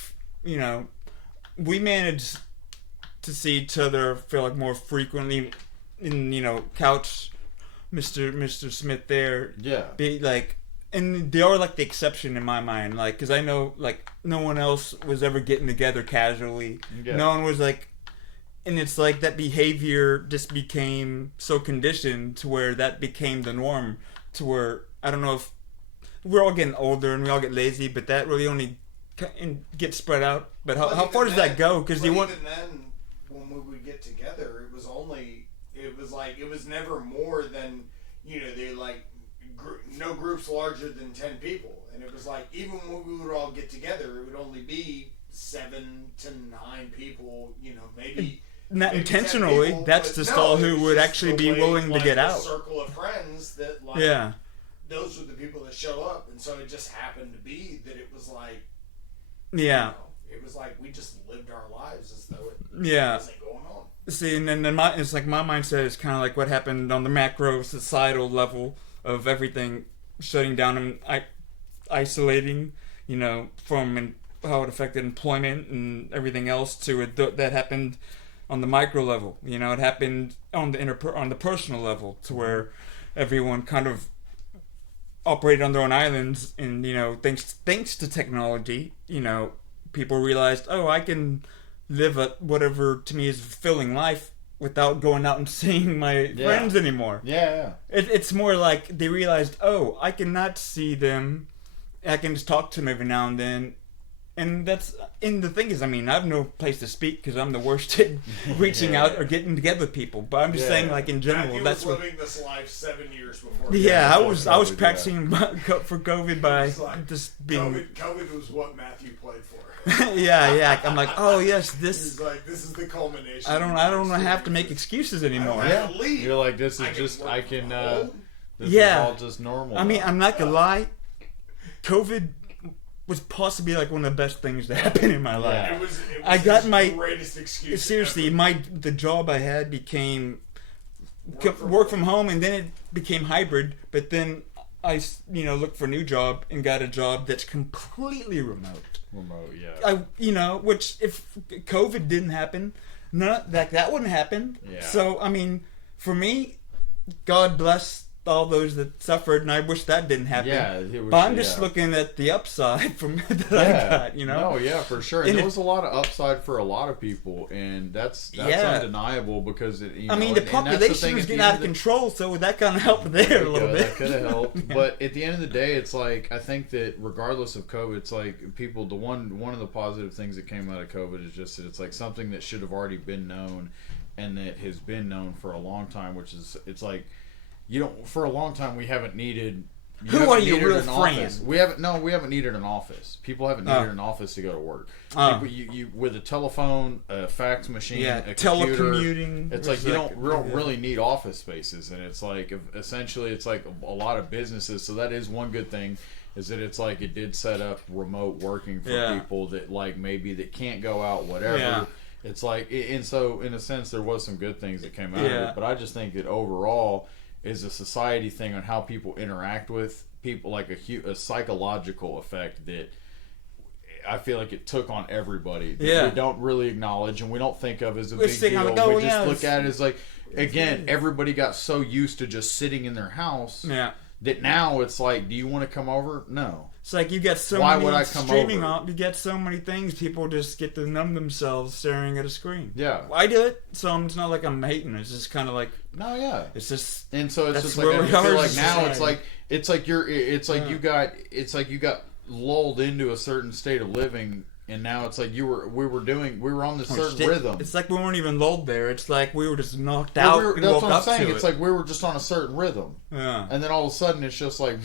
we managed to see each other, I feel like, more frequently in couch, Mr. Smith there. Yeah. Be like, and they are like the exception in my mind, like, because I know like no one else was ever getting together casually. Yeah. No one was like, and it's like that behavior just became so conditioned to where that became the norm, to where I don't know if we're all getting older and we all get lazy, but that really only gets spread out. But how far does that go? Because you want. Even then, when we would get together, it was never more than they like no groups larger than 10 people, and it was like even when we would all get together, it would only be 7 to 9 people. Maybe. Not maybe intentionally, 10 people, that's but just no, all it who was would just actually the be way, willing to like, get the out. circle of friends that like Yeah. those were the people that show up, and so it just happened to be that it was like Yeah. it was like we just lived our lives as though it Yeah. wasn't going on. See, and then it's like my mindset is kind of like what happened on the macro societal level of everything shutting down and isolating, from how it affected employment and everything else to it. That happened on the micro level. You know, it happened on the personal level, to where everyone kind of operated on their own islands, and you know, thanks to technology, you know, people realized, oh, I can live a whatever to me is a fulfilling life without going out and seeing my friends anymore. Yeah. It's more like they realized, oh, I cannot see them. I can just talk to them every now and then. And the thing is, I mean, I have no place to speak because I'm the worst at reaching out or getting together with people. But I'm just saying, like, in general, Matthew that's was living this life 7 years before. Yeah, I was practicing for COVID by just being. COVID was what Matthew played for. yeah. I'm like, oh yes, He's like, this is the culmination. I don't have to make excuses anymore. You're like, this is this is all just normal. I mean, I'm not gonna lie, COVID was possibly like one of the best things that happened in my life. It was I got my greatest excuse. Seriously, the job I had became work from home, and then it became hybrid. But then I looked for a new job and got a job that's completely remote. Which if COVID didn't happen, that wouldn't happen. Yeah. So I mean, for me, God bless all those that suffered, and I wish that didn't happen. But I'm just looking at the upside from that I got, you know. No, yeah, for sure. And there was a lot of upside for a lot of people, and that's undeniable because the population was getting out of control, so that kind of helped there a little bit. That could have helped, but at the end of the day, it's like I think that regardless of COVID, it's like people. One of the positive things that came out of COVID is just that it's like something that should have already been known, and that has been known for a long time. Which is, it's like. For a long time we haven't needed. Who are your real friends? We haven't needed an office. People haven't needed an office to go to work. You with a telephone, a fax machine, a computer. Telecommuting. It's like you don't really need office spaces, and it's like essentially it's like a lot of businesses. So that is one good thing. Is that it's like it did set up remote working for people that like maybe that can't go out, whatever. Yeah. It's like, and so in a sense there was some good things that came out of it. But I just think that overall is a society thing on how people interact with people, like a psychological effect that I feel like it took on everybody that we don't really acknowledge and we don't think of as a big deal. We just look at it as like, again, everybody got so used to just sitting in their house that now it's like, do you want to come over? No. It's like you get so many streaming on. You get so many things. People just get to numb themselves staring at a screen. Yeah, I do it, so it's not like I'm hating. It's just kind of like It's just and so it's just like I feel like now it's like you got lulled into a certain state of living, and now it's like we were on this certain rhythm. It's like we weren't even lulled there. It's like we were just knocked out. That's what I'm saying. It's like we were just on a certain rhythm. Yeah, and then all of a sudden it's just like.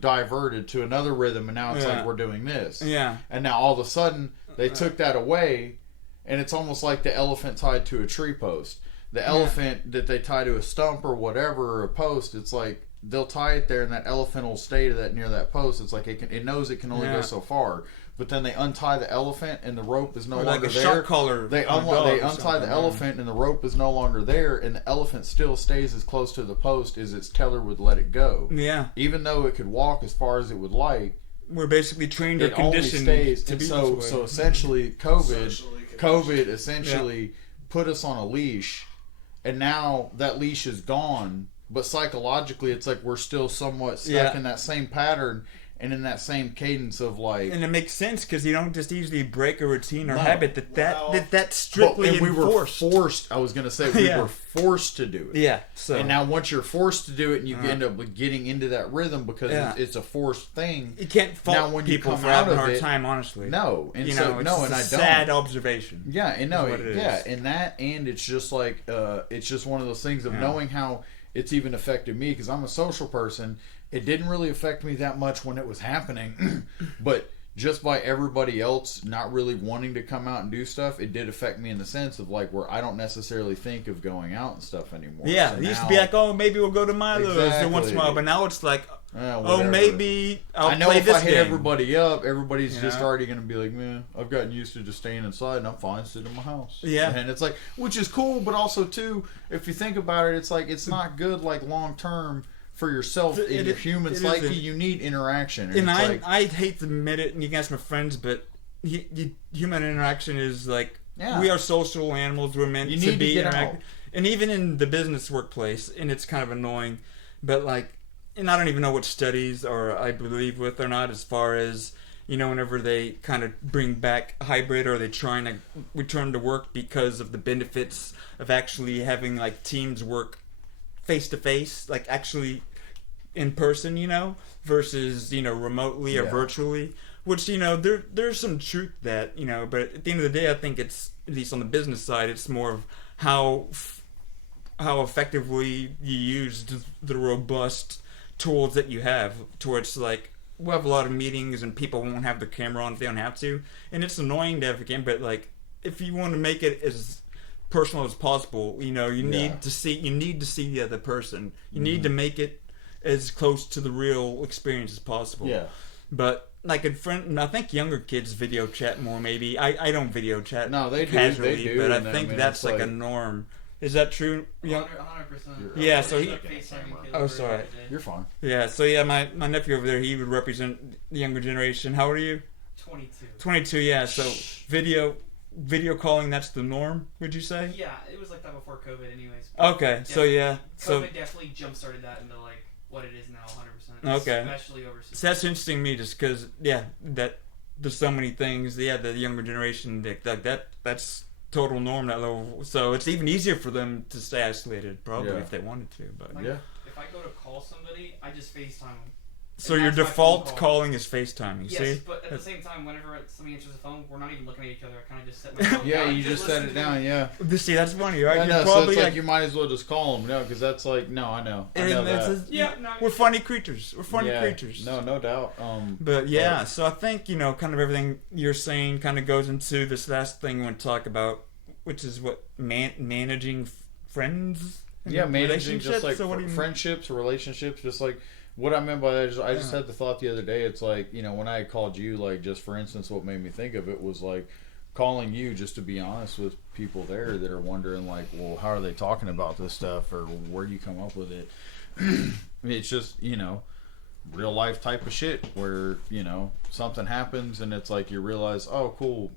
Diverted to another rhythm, and now it's like we're doing this. Yeah. And now all of a sudden they took that away, and it's almost like the elephant tied to a tree post. The elephant that they tie to a stump or whatever or a post, it's like they'll tie it there, and that elephant will stay to that near that post. It's like it knows it can only go so far. But then they untie the elephant, and the rope is no longer there. Shot collar. They untie the elephant, and the rope is no longer there, and the elephant still stays as close to the post as its tether would let it go. Yeah. Even though it could walk as far as it would like, we're basically trained or conditioned to be so essentially, COVID essentially put us on a leash, and now that leash is gone. But psychologically, it's like we're still somewhat stuck in that same pattern. And in that same cadence of like, and it makes sense because you don't just easily break a routine or habit that's strictly enforced. We were forced. I was going to say we were forced to do it. Yeah. So and now once you're forced to do it, and you end up getting into that rhythm because it's a forced thing. You can't fault now when people you come for out having a of hard it, time. Honestly, no, and it's and I don't. Sad observation. Yeah, and and it's just like it's just one of those things of knowing how it's even affected me because I'm a social person. It didn't really affect me that much when it was happening, but just by everybody else not really wanting to come out and do stuff, it did affect me in the sense of like where I don't necessarily think of going out and stuff anymore. Yeah, it used to be like, oh, maybe we'll go to Milo's once in a while, but now it's like, maybe I'll play this game. I know if I hit everybody up, everybody's just already going to be like, man, I've gotten used to just staying inside and I'm fine sitting in my house. Yeah. And it's like, which is cool, but also too, if you think about it, it's like, it's not good like long term. For yourself in your human psyche, you need interaction. And I hate to admit it, and you can ask my friends, but human interaction is like Yeah. We are social animals. We're meant You to need to be get interact- out. And even in the business workplace, and it's kind of annoying, but like, and I don't even know what studies or I believe with or not as far as, whenever they kind of bring back hybrid or they're trying to return to work because of the benefits of actually having like teams work face to face, like actually in person, versus, remotely or Yeah. virtually, which, there's some truth to that, but at the end of the day, I think it's, at least on the business side, it's more of how effectively you use the robust tools that you have towards like, we'll have a lot of meetings and people won't have their camera on if they don't have to, and it's annoying to have a camera, but like if you want to make it as personal as possible, you need to see the other person. You need to make it as close to the real experience as possible. Yeah. But like I think younger kids video chat more. Maybe I don't video chat. No, they do. Casually, They do. but I And think mean, that's it's like a norm. Is that true? 100%. Yeah, so he- FaceTiming kids Oh, over sorry. every day. You're fine. Yeah. So yeah, my nephew over there, he would represent the younger generation. How old are you? 22. 22. Yeah. So video calling, that's the norm. Would you say? Yeah, it was like that before COVID, anyways. Okay. So yeah. COVID So definitely jump-started that into like what it is now, 100%. Okay. Especially overseas. So that's interesting to me, just because, that there's so many things. The younger generation, that's total norm that level. So it's even easier for them to stay isolated, probably Yeah. if they wanted to. But Like, Yeah. If I go to call somebody, I just FaceTime them. so And your that's my phone default call. calling is FaceTiming. Yes, See? but at the same time, whenever somebody answers the phone, we're not even looking at each other. I kind of just set my phone Yeah, down. you just set listen it to down. them. Yeah. See, that's funny, right? I You're know. So probably it's like you might as well just call them. No, because that's like no. I know. I know that. Yeah, no, we're funny creatures. We're funny Yeah. creatures. No doubt. But yeah, so I think, kind of everything you're saying kind of goes into this last thing we want to talk about, which is what managing friends. and Yeah, managing relationships? just like So what do you mean? friendships, relationships, just like what I meant by that is I just had the thought the other day. It's like, when I had called you, like just for instance, what made me think of it was like calling you just to be honest with people there that are wondering like, well, how are they talking about this stuff or where do you come up with it? It's just, real life type of shit where, something happens and it's like you realize, oh, cool,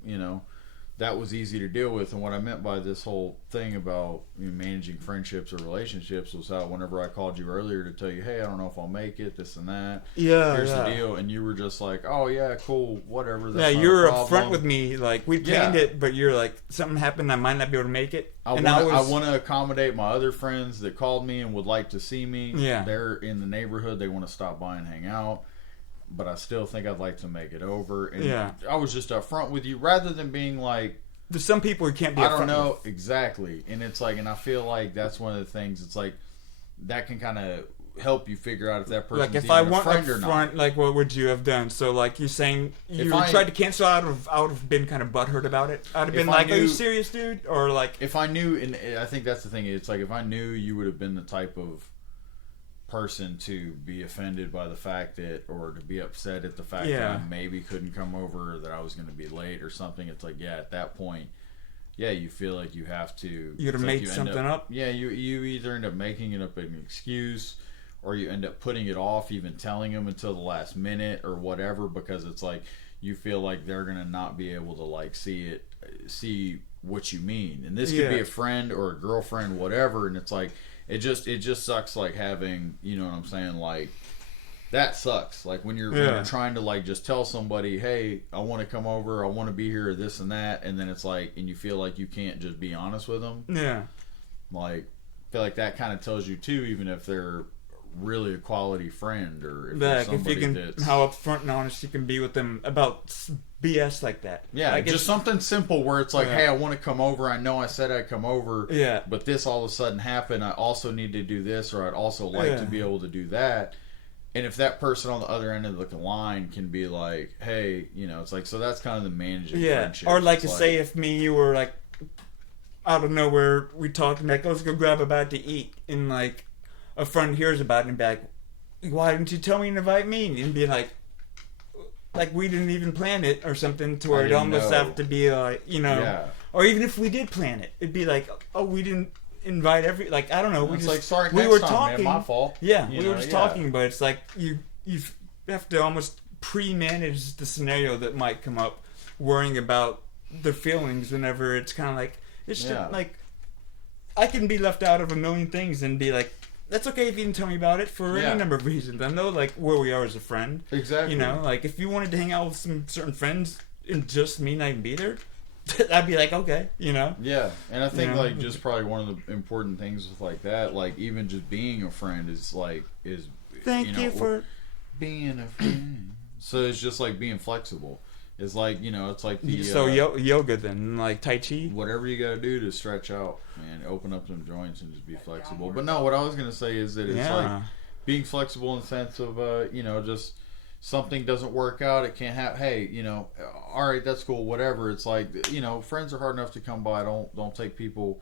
that was easy to deal with. And what I meant by this whole thing about managing friendships or relationships was how whenever I called you earlier to tell you, hey, I don't know if I'll make it, this and that. Yeah, Here's yeah. the deal. And you were just like, oh, yeah, cool, whatever. Yeah, That's not you're a upfront problem. with me. Like, we Yeah. planned it, but you're like, something happened, I might not be able to make it. I want to accommodate my other friends that called me and would like to see me. Yeah. They're in the neighborhood. They want to stop by and hang out. But I still think I'd like to make it over. And Yeah. I was just upfront with you rather than being like, There's some people who can't be I upfront don't know with. exactly, and it's like, and I feel like that's one of the things. It's like that can kind of help you figure out if that person's Like, if even I a want friend or not. upfront, like, what would you have done? So, like, you're saying you tried to cancel out of, I would have been kind of butthurt about it. I'd have been like, are you serious, dude? Or like, If I knew, and I think that's the thing. It's like if I knew you would have been the type of person to be offended by the fact that, or to be upset at the fact that I maybe couldn't come over, or that I was going to be late or something. It's like, yeah, at that point. Yeah, you feel like you have to. You gotta make something up. Yeah, you either end up making it up an excuse, or you end up putting it off, even telling them until the last minute or whatever, because it's like you feel like they're gonna not be able to like see what you mean. And this could be a friend or a girlfriend, whatever. And it's like it just sucks like having, you know what I'm saying, like. That sucks. Like when you're trying to like just tell somebody, hey, I want to come over, I want to be here, this and that, and then it's like, and you feel like you can't just be honest with them. yeah. Like, I feel like that kind of tells you too, even if they're really a quality friend or if Like, they're if you somebody can, that's how upfront and honest you can be with them about BS like that. yeah, like just something simple where it's like, hey, I want to come over. I know I said I'd come over, but this all of a sudden happened. I also need to do this, or I'd also like to be able to do that. And if that person on the other end of the line can be like, hey, it's like, so that's kind of the managing friendship. Or like, say if me and you were like out of nowhere, we talked like, let's go grab a bite to eat, and like a friend hears about it and be like, why didn't you tell me to invite me? And be like we didn't even plan it or something, to where it almost have to be like, or even if we did plan it, it'd be like, oh, we didn't invite I don't know. We just like, sorry, we next were time, talking. man, my fault. Yeah, we were just talking, but it's like you have to almost pre-manage the scenario that might come up, worrying about their feelings whenever it's kind of like it's Yeah. just like I can be left out of a million things and be like, that's okay if you didn't tell me about it for Yeah. any number of reasons. I know like where we are as a friend. Exactly. You know, like if you wanted to hang out with some certain friends and just me not even be there, I'd be like, okay, you know. Yeah, and I think You know? like just probably one of the important things with like that, like even just being a friend is Thank you for being a friend. So it's just like being flexible. It's like, you know, it's like the yoga then, like Tai Chi. whatever you got to do to stretch out, man, open up some joints and just be flexible. But no, what I was gonna say is that it's like being flexible in the sense of you know, just something doesn't work out, it can't have. Hey, you know, all right, that's cool, whatever. It's like, you know, friends are hard enough to come by. Don't take people.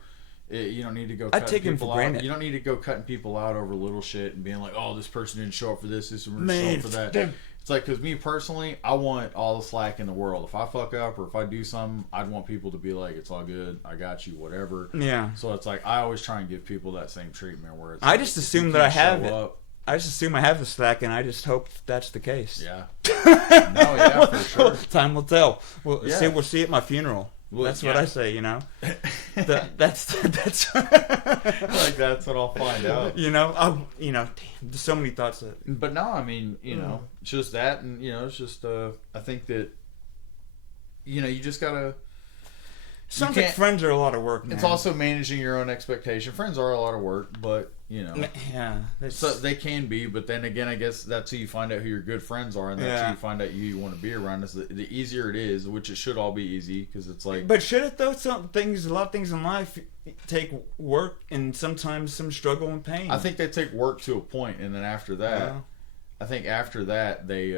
You don't need to go. I take him for granted. You don't need to go cutting people out over little shit and being like, oh, this person didn't show up for this one didn't show up for that. It's like, because me personally, I want all the slack in the world. If I fuck up or if I do something, I'd want people to be like, it's all good, I got you, whatever. Yeah. So it's like, I always try and give people that same treatment where it's I like, just if assume you that I can't have show it. up- I just assume I have the slack, and I just hope that's the case. Yeah. No, yeah, for sure. Time will tell. We'll Yeah. see at my funeral. Well, That's yeah. what I say, you know. That's Like, that's what I'll find out. you know. Damn, there's so many thoughts that. But no, I mean, you know, it's just that, and you know, it's just I think that, you know, you just gotta. Sounds like can't- friends are a lot of work, man. It's also managing your own expectation. Friends are a lot of work, but you know, Yeah. so they can be. But then again, I guess that's how you find out who your good friends are, and that's how you find out who you want to be around. Is the easier it is, which it should all be easy, because it's like. But should it though? A lot of things in life take work and sometimes some struggle and pain. I think they take work to a point, and then after that, Yeah. I think after that they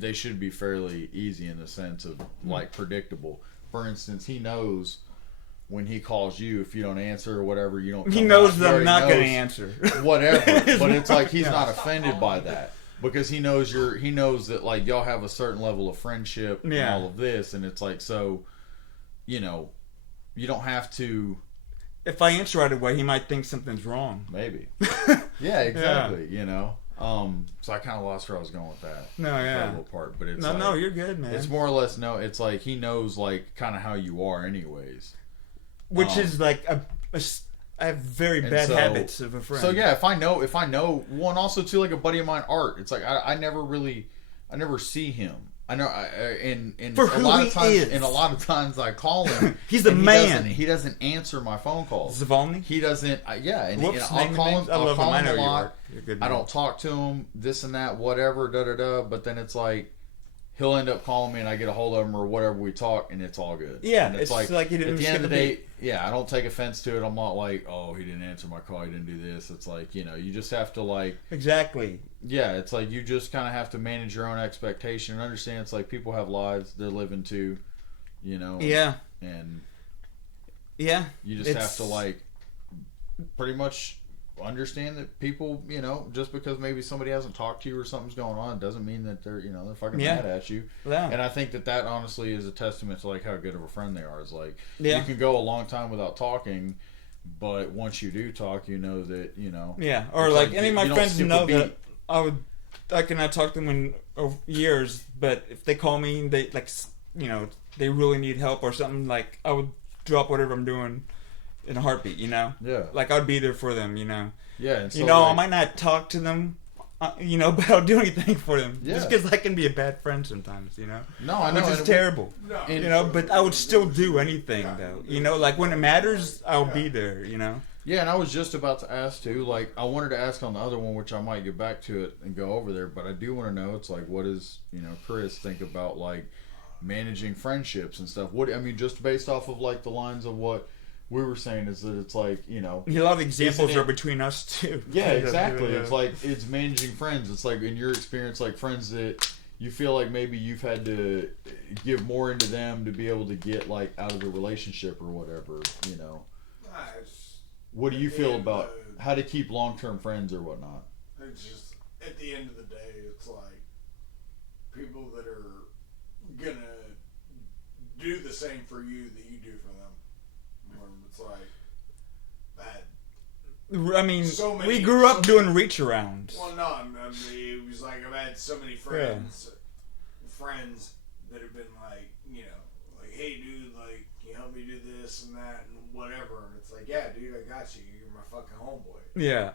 they should be fairly easy in the sense of like predictable. For instance, he knows when he calls you, if you don't answer or whatever, you don't. He come knows out. He that I'm already not knows going to answer. whatever. But it's like he's Yeah. not offended by that because he knows he knows that like y'all have a certain level of friendship and Yeah. all of this, and it's like, so, you know, you don't have to. If I answer right away, he might think something's wrong. Maybe. Yeah, exactly. You know. So I kind of lost where I was going with that. No, yeah. That little part, but it's No, like, no, you're good, man. it's more or less it's like he knows like kind of how you are, anyways. Which is like I have very And bad so- habits of a friend. So yeah, if I know, one also too, like a buddy of mine, Art. It's like I never see him. I know, and For a who lot he of times, is. and a lot of times I call him. He's the and man. He doesn't answer my phone calls. Zavalny? He doesn't. Yeah, and Whoops, I'll name call names. him. I I'll love call him. I him know a you lot. are. You're a good I man. don't talk to him. This and that, whatever. Da da da. But then it's like he'll end up calling me, and I get a hold of him or whatever. We talk, and it's all good. Yeah, and it's like he didn't At the end of the skip a day, yeah, I don't take offense to it. I'm not like, oh, he didn't answer my call. He didn't do this. It's like, you know, you just have to like. Exactly. Yeah, it's like you just kind of have to manage your own expectation and understand it's like people have lives they're living too, you know. Yeah. And Yeah. you just have to like pretty much understand that people, you know, just because maybe somebody hasn't talked to you or something's going on doesn't mean that they're fucking Yeah. mad at you. Yeah. And I think that honestly is a testament to like how good of a friend they are. Is like Yeah. you can go a long time without talking, but once you do talk, you know that, you know. Yeah. Or It's like like any of my you don't friends skip a know beat. that I cannot talk to them in years, but if they call me and they like, you know, they really need help or something, like I would drop whatever I'm doing in a heartbeat, you know. Yeah. Like I'd be there for them, you know. Yeah. And so, You know, I like, might not talk to them, you know, but I'll do anything for them. Yeah. Just because I can be a bad friend sometimes, you know. No, I know. Which is and- terrible. No, And- You know, but I would still do anything, though. You know, like when it matters, I'll be there, you know. Yeah, and I was just about to ask too. Like, I wanted to ask on the other one, which I might get back to it and go over there. But I do want to know, it's like, what does Chris think about like managing friendships and stuff? What I mean, just based off of like the lines of what we were saying, is that it's like, you know. A lot of examples Isn't it- are between us, too. Yeah, exactly. Yeah. It's like it's managing friends. It's like in your experience, like friends that you feel like maybe you've had to give more into them to be able to get like out of the relationship or whatever. You know. What do you feel about how to keep long-term friends or whatnot? It's just at the end of the day, it's like people that are gonna do the same for you that you do for them. It's like that. I mean, So many- we grew up doing reach arounds. Well, no, I mean, it was like I've had so many friends that have been like, you know, hey, dude, like, can you help me do this and that and whatever? And it's like, yeah, dude, I got you. You're my fucking homeboy. Yeah.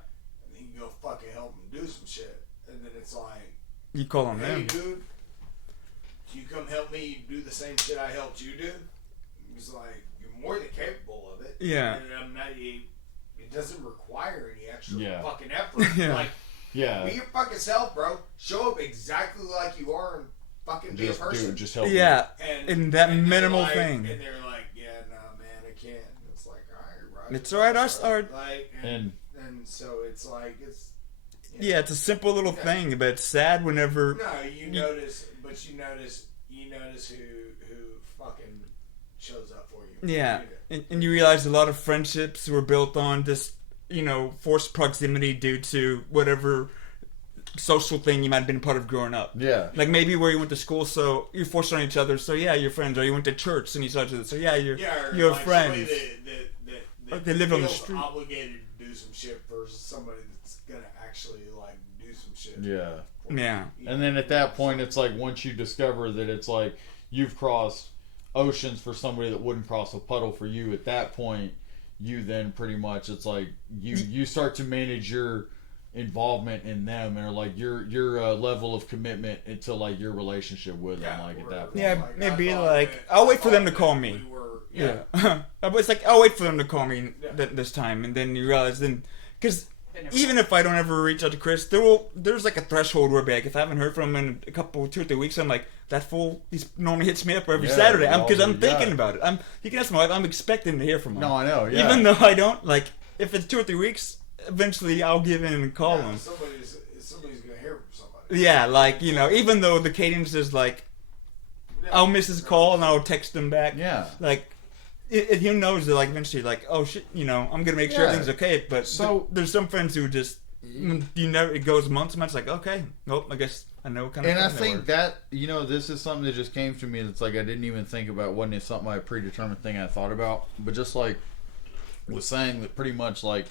And then you go fucking help him do some shit. And then it's like, You call them hey, them. dude, can you come help me do the same shit I helped you do? And he's like, you're more than capable of it. Yeah. And I'm not, it doesn't require any extra Yeah. fucking effort. Yeah. Like, Yeah. be your fucking self, bro. Show up exactly like you are and fucking be a person. Dude, just help Yeah. And that they're minimal like, thing. And they're like, yeah, nah, man, I can't. And it's like, all right, right. It's all right, Like, and so it's like, it's. Yeah, it's a simple little thing, but it's sad whenever. No, you notice who fucking shows up for you. Yeah, and you realize a lot of friendships were built on just, forced proximity due to whatever social thing you might have been a part of growing up. Yeah. Like maybe where you went to school, so you're forced on each other, so yeah, you're friends. Or you went to church and you saw each other, so yeah, you're like friends. That they live on the feels street. obligated to do some shit versus somebody that's gonna actually like do some shit. Yeah. Yeah. And then at that point, it's like once you discover that it's like you've crossed oceans for somebody that wouldn't cross a puddle for you, at that point, you then pretty much, it's like you start to manage your involvement in them and like your level of commitment into like your relationship with them, like at that point. Yeah, Like, maybe I thought like that- I'll I wait for them to thought call that me. we were- Yeah, it's like I'll wait for them to call me this time, and then you realize because even if I don't ever reach out to Chris, there's like a threshold where like if I haven't heard from him in a couple 2 or 3 weeks, I'm like that fool. He normally hits me up every Saturday because I'm thinking about it. You can ask my wife. I'm expecting to hear from him. No, I know. Yeah. Even though I don't like if it's 2 or 3 weeks, eventually I'll give in and call him. Somebody's gonna hear from somebody. Yeah, like even though the cadence is like I'll miss his call and I'll text him back. Yeah. Like, he knows that, like, eventually, like, oh shit, I'm gonna make sure everything's okay. But there's some friends who just, it goes months and months, like, okay, nope, I guess I know kind of. And I think that, this is something that just came to me. That's like I didn't even think about. Wasn't it something a predetermined thing I thought about? But just like was saying that pretty much like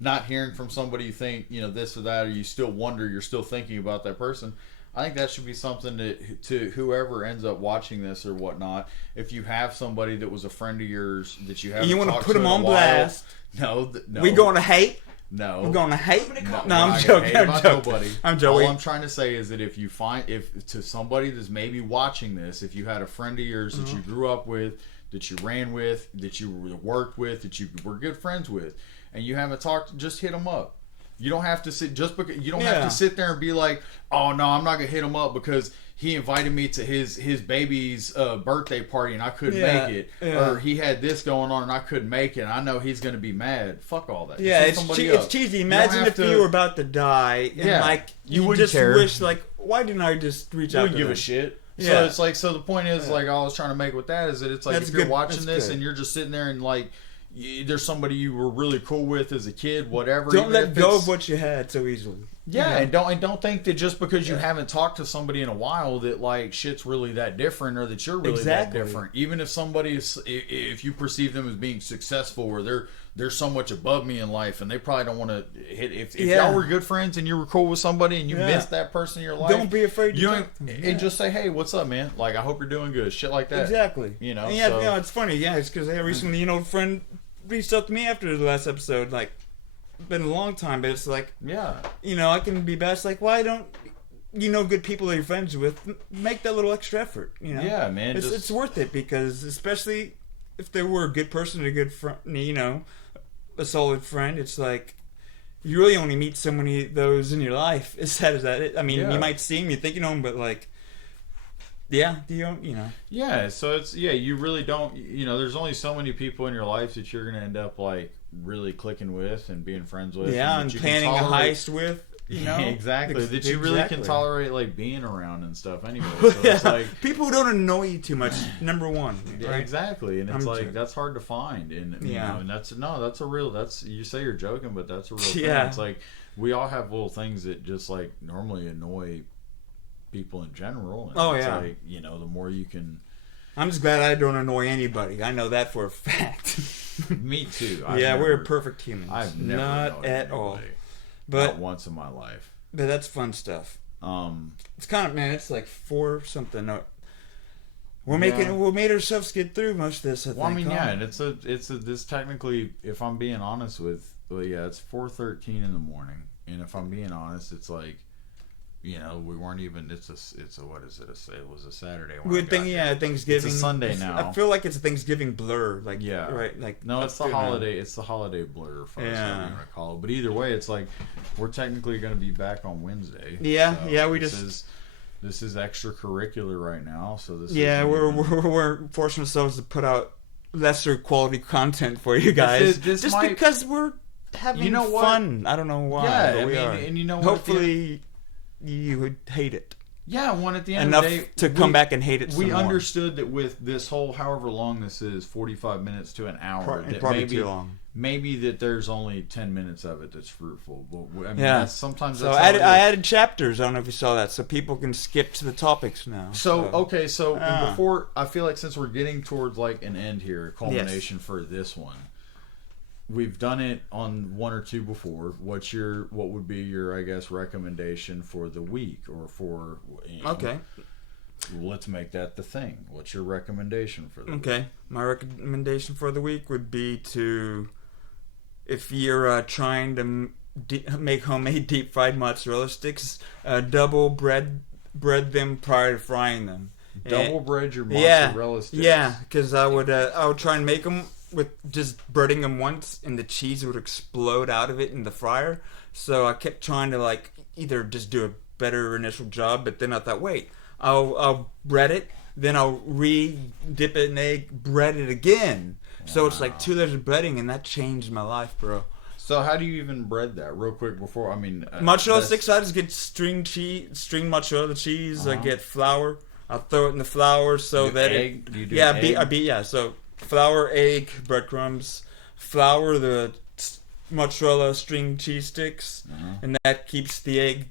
not hearing from somebody you think this or that, or you still wonder, you're still thinking about that person. I think that should be something to whoever ends up watching this or whatnot. If you have somebody that was a friend of yours that you haven't, you want to talked put to them in a on while, blast. No. We going to hate. No. We're going to hate. No, I'm joking. I'm joking. Nobody. I'm joking. All I'm trying to say is that if to somebody that's maybe watching this, if you had a friend of yours that you grew up with, that you ran with, that you worked with, that you were good friends with, and you haven't talked, just hit them up. You don't have to sit have to sit there and be like, oh no, I'm not gonna hit him up because he invited me to his baby's birthday party and I couldn't make it, or he had this going on and I couldn't make it. And I know he's gonna be mad. Fuck all that. Yeah, it's cheesy. Imagine if you were about to die and like you wouldn't just care. wish like, why didn't I just reach out? Wouldn't to give them? a shit. Yeah. So it's like, the point is like I was trying to make with that is that it's like That's if you're good. watching That's this good. and you're just sitting there and like there's somebody you were really cool with as a kid, whatever. Don't even let if go it's- of what you had so easily. Yeah, and don't think that just because you haven't talked to somebody in a while that like shit's really that different or that you're really that different. Even if somebody is, if you perceive them as being successful or they're so much above me in life and they probably don't want to hit. If y'all were good friends and you were cool with somebody and you missed that person in your life, don't be afraid to talk. and just say, hey, what's up, man? Like I hope you're doing good. Shit like that. Exactly. And it's funny. Yeah, it's because recently, a friend reached out to me after the last episode, like. Been a long time, but it's like I can be best. Like, why don't good people that you're friends with make that little extra effort? Yeah, man, it's worth it because especially if they were a good person, a good friend, a solid friend. It's like you really only meet so many of those in your life. As sad as that is. I mean, you might see them, you think you know them, but like. Yeah, Yeah, so it's you really don't. There's only so many people in your life that you're gonna end up like really clicking with and being friends with. Yeah, and planning a heist with. Exactly. That you really can tolerate like being around and stuff. Anyway, so it's like people who don't annoy you too much. Number one, right? Exactly, and it's that's hard to find, and and that's a real. That's you say you're joking, but that's a real thing. It's like we all have little things that just like normally annoy people in general. And it's like, the more you can. I'm just glad I don't annoy anybody. I know that for a fact. Me too. We're perfect humans. I've never not at all. But not once in my life. But that's fun stuff. It's kind of it's like 4 something. We made ourselves get through most of this. I think. Yeah, and this technically, if I'm being honest with, it's 4:13 in the morning, and if I'm being honest, it's like, we weren't even. It's a what is it? It was a Saturday. Thanksgiving. It's a Sunday now. I feel like it's a Thanksgiving blur. Like yeah, right. Like no, it's the holiday. It's the holiday blur for us. I don't recall it. But either way, it's like we're technically going to be back on Wednesday. Yeah, so we This is extracurricular right now, so this. Yeah, we're forcing ourselves to put out lesser quality content for you guys, because we're having fun. I don't know why. Yeah, but we are. And you know what? Hopefully, you would hate it. Yeah, at the end enough of the day, to come back and hate it. We understood that with this whole, however long this is, 45 minutes to an hour, probably too long. Maybe that there's only 10 minutes of it that's fruitful. But I mean, sometimes. So I added chapters. I don't know if you saw that, so people can skip to the topics now. So before, I feel like since we're getting towards like an end here, a culmination for this one. We've done it on one or two before. What would be your, I guess, recommendation for the week or for? Okay. Let's make that the thing. What's your recommendation for the week? Okay, my recommendation for the week would be to, if you're trying to make homemade deep fried mozzarella sticks, double bread them prior to frying them. Double bread your mozzarella sticks. Yeah, because I would try and make them with just breading them once, and the cheese would explode out of it in the fryer. So I kept trying to like either just do a better initial job, but then I thought, wait, I'll bread it, then I'll dip it in egg, bread it again. Wow. So it's like 2 layers of breading, and that changed my life, bro. So how do you even bread that? Real quick before, mozzarella sticks. I just get string mozzarella cheese. I get flour. I'll throw it in the flour so that egg? Do you do egg? So flour, egg, breadcrumbs, flour, the mozzarella string cheese sticks, and that keeps the egg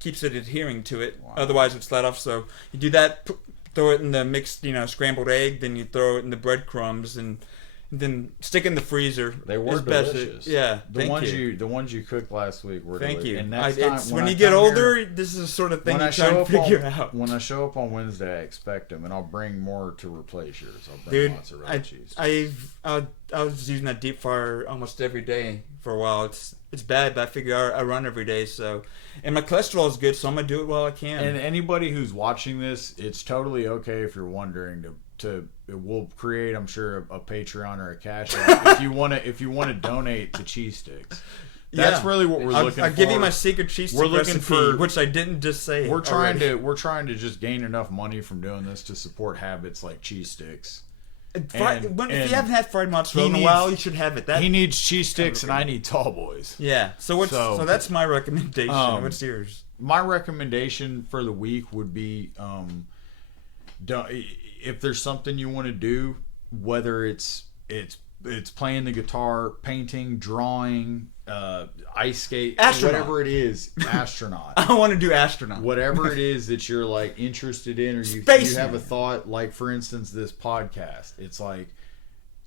keeps it adhering to it. Wow. Otherwise, it's let off. So you do that, throw it in the mixed, scrambled egg, then you throw it in the breadcrumbs, and then stick in the freezer. They were delicious. Yeah, the ones you cooked last week were delicious. Thank you. And next time, when you get older, this is the sort of thing you try to figure out. When I show up on Wednesday, I expect them, and I'll bring more to replace yours. I'll bring mozzarella cheese. I was using that deep fryer almost every day for a while. It's bad, but I figure I run every day, so, and my cholesterol is good, so I'm gonna do it while I can. And anybody who's watching this, it's totally okay if you're wondering we'll create, I'm sure, a Patreon or a Cash App if you want to donate to cheese sticks. That's really what we're looking for. I'll give you my secret cheese stick recipe, which I didn't just say. We're trying to just gain enough money from doing this to support habits like cheese sticks. If you haven't had fried mozzarella in a while, you should have it. He needs cheese sticks, and I need tall boys. Yeah. So that's my recommendation. What's yours? My recommendation for the week would be, if there's something you want to do, whether it's playing the guitar, painting, drawing, ice skate, whatever it is, astronaut. I want to do astronaut. Whatever it is that you're like interested in, or you have a thought, like for instance this podcast. It's like,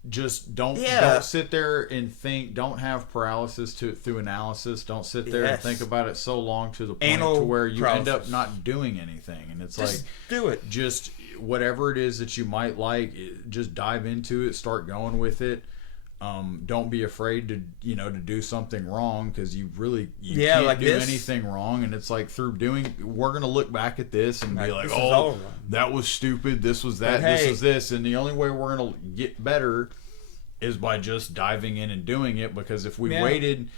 just don't sit there and think. Don't have paralysis through analysis. Don't sit there and think about it so long to the point to where you end up not doing anything. And it's just do it. Just whatever it is that you might like, just dive into it. Start going with it. Don't be afraid to do something wrong, because you can't do anything wrong. And it's like we're gonna look back at this and be like, oh, that was stupid. This was that. This was this. And the only way we're gonna get better is by just diving in and doing it. Because if we waited,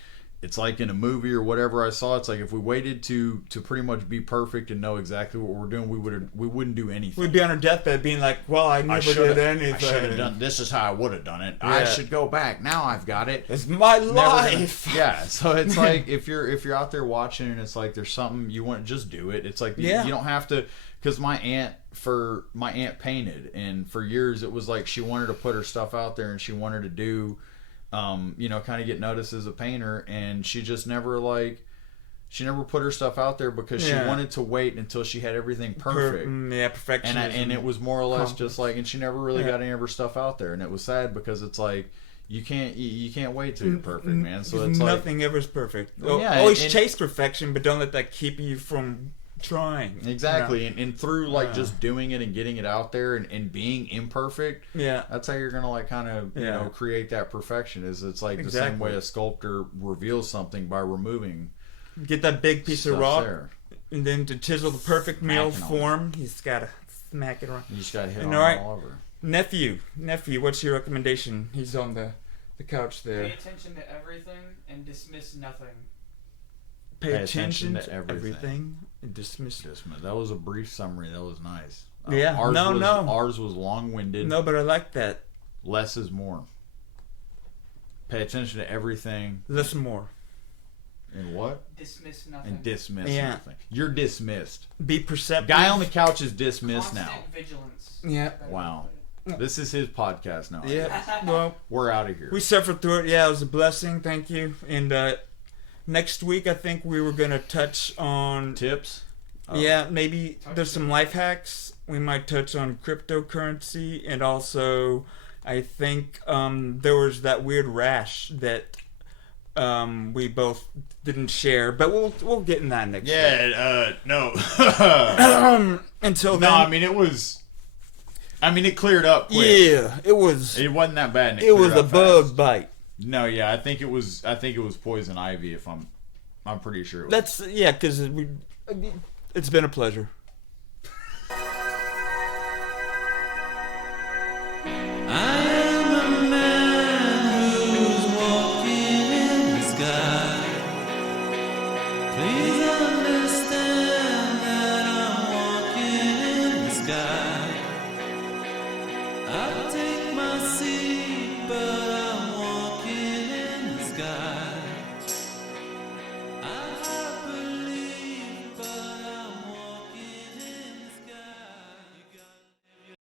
it's like in a movie or whatever I saw. It's like if we waited to pretty much be perfect and know exactly what we're doing, we wouldn't do anything. We'd be on our deathbed being like, well, I never did anything. I should have done. This is how I would have done it. Yeah. I should go back. Now I've got it. It's my life. So it's like if you're out there watching and it's like there's something you want, just do it. It's like you don't have to. Because my aunt painted, and for years it was like she wanted to put her stuff out there and she wanted to do. Kind of get noticed as a painter, and she just never put her stuff out there because she wanted to wait until she had everything perfect. Perfection. And it was more or less just like, and she never really got any of her stuff out there, and it was sad because it's like you can't wait till you're perfect, man. So it's nothing ever is perfect. Always chase perfection, but don't let that keep you from trying. Exactly, and through like Yeah. just doing it and getting it out there and being imperfect, Yeah. that's how you're gonna like kind of you Yeah. know create that perfection. Is it's like the same Exactly. way a sculptor reveals something by removing Get that big piece of stuff rock, there. and then to chisel the perfect meal Smacking on form, he's gotta smack it around. You just gotta hit And on alright. it all over. Nephew, what's your recommendation? He's on the couch there. Pay attention to everything and dismiss nothing. Pay Pay attention attention to to everything and dismiss. That was a brief summary. That was nice. Yeah. No. Ours was long-winded. No, but I like that. Less is more. Pay attention to everything. Listen more. And what? Dismiss nothing. And dismiss Yeah. nothing. You're dismissed. Be perceptive. Guy on the couch is dismissed Constant now. vigilance. Yeah. Wow. This is his podcast now. Yeah. Well, We're out of here. we suffered through it. Yeah, it was a blessing. Thank you. And next week, I think we were gonna touch on. Tips? Oh. Yeah, maybe there's some life hacks. We might touch on cryptocurrency, and also, I think there was that weird rash that we both didn't share, but we'll get in that next. No. Week. Until then, No, I mean, it was... I mean, it cleared up quick. yeah, it was. It wasn't that bad. And It was cleared a up bug fast. bite. No, yeah, I think it was poison ivy. I'm pretty sure it was. That's yeah, because it's been a pleasure.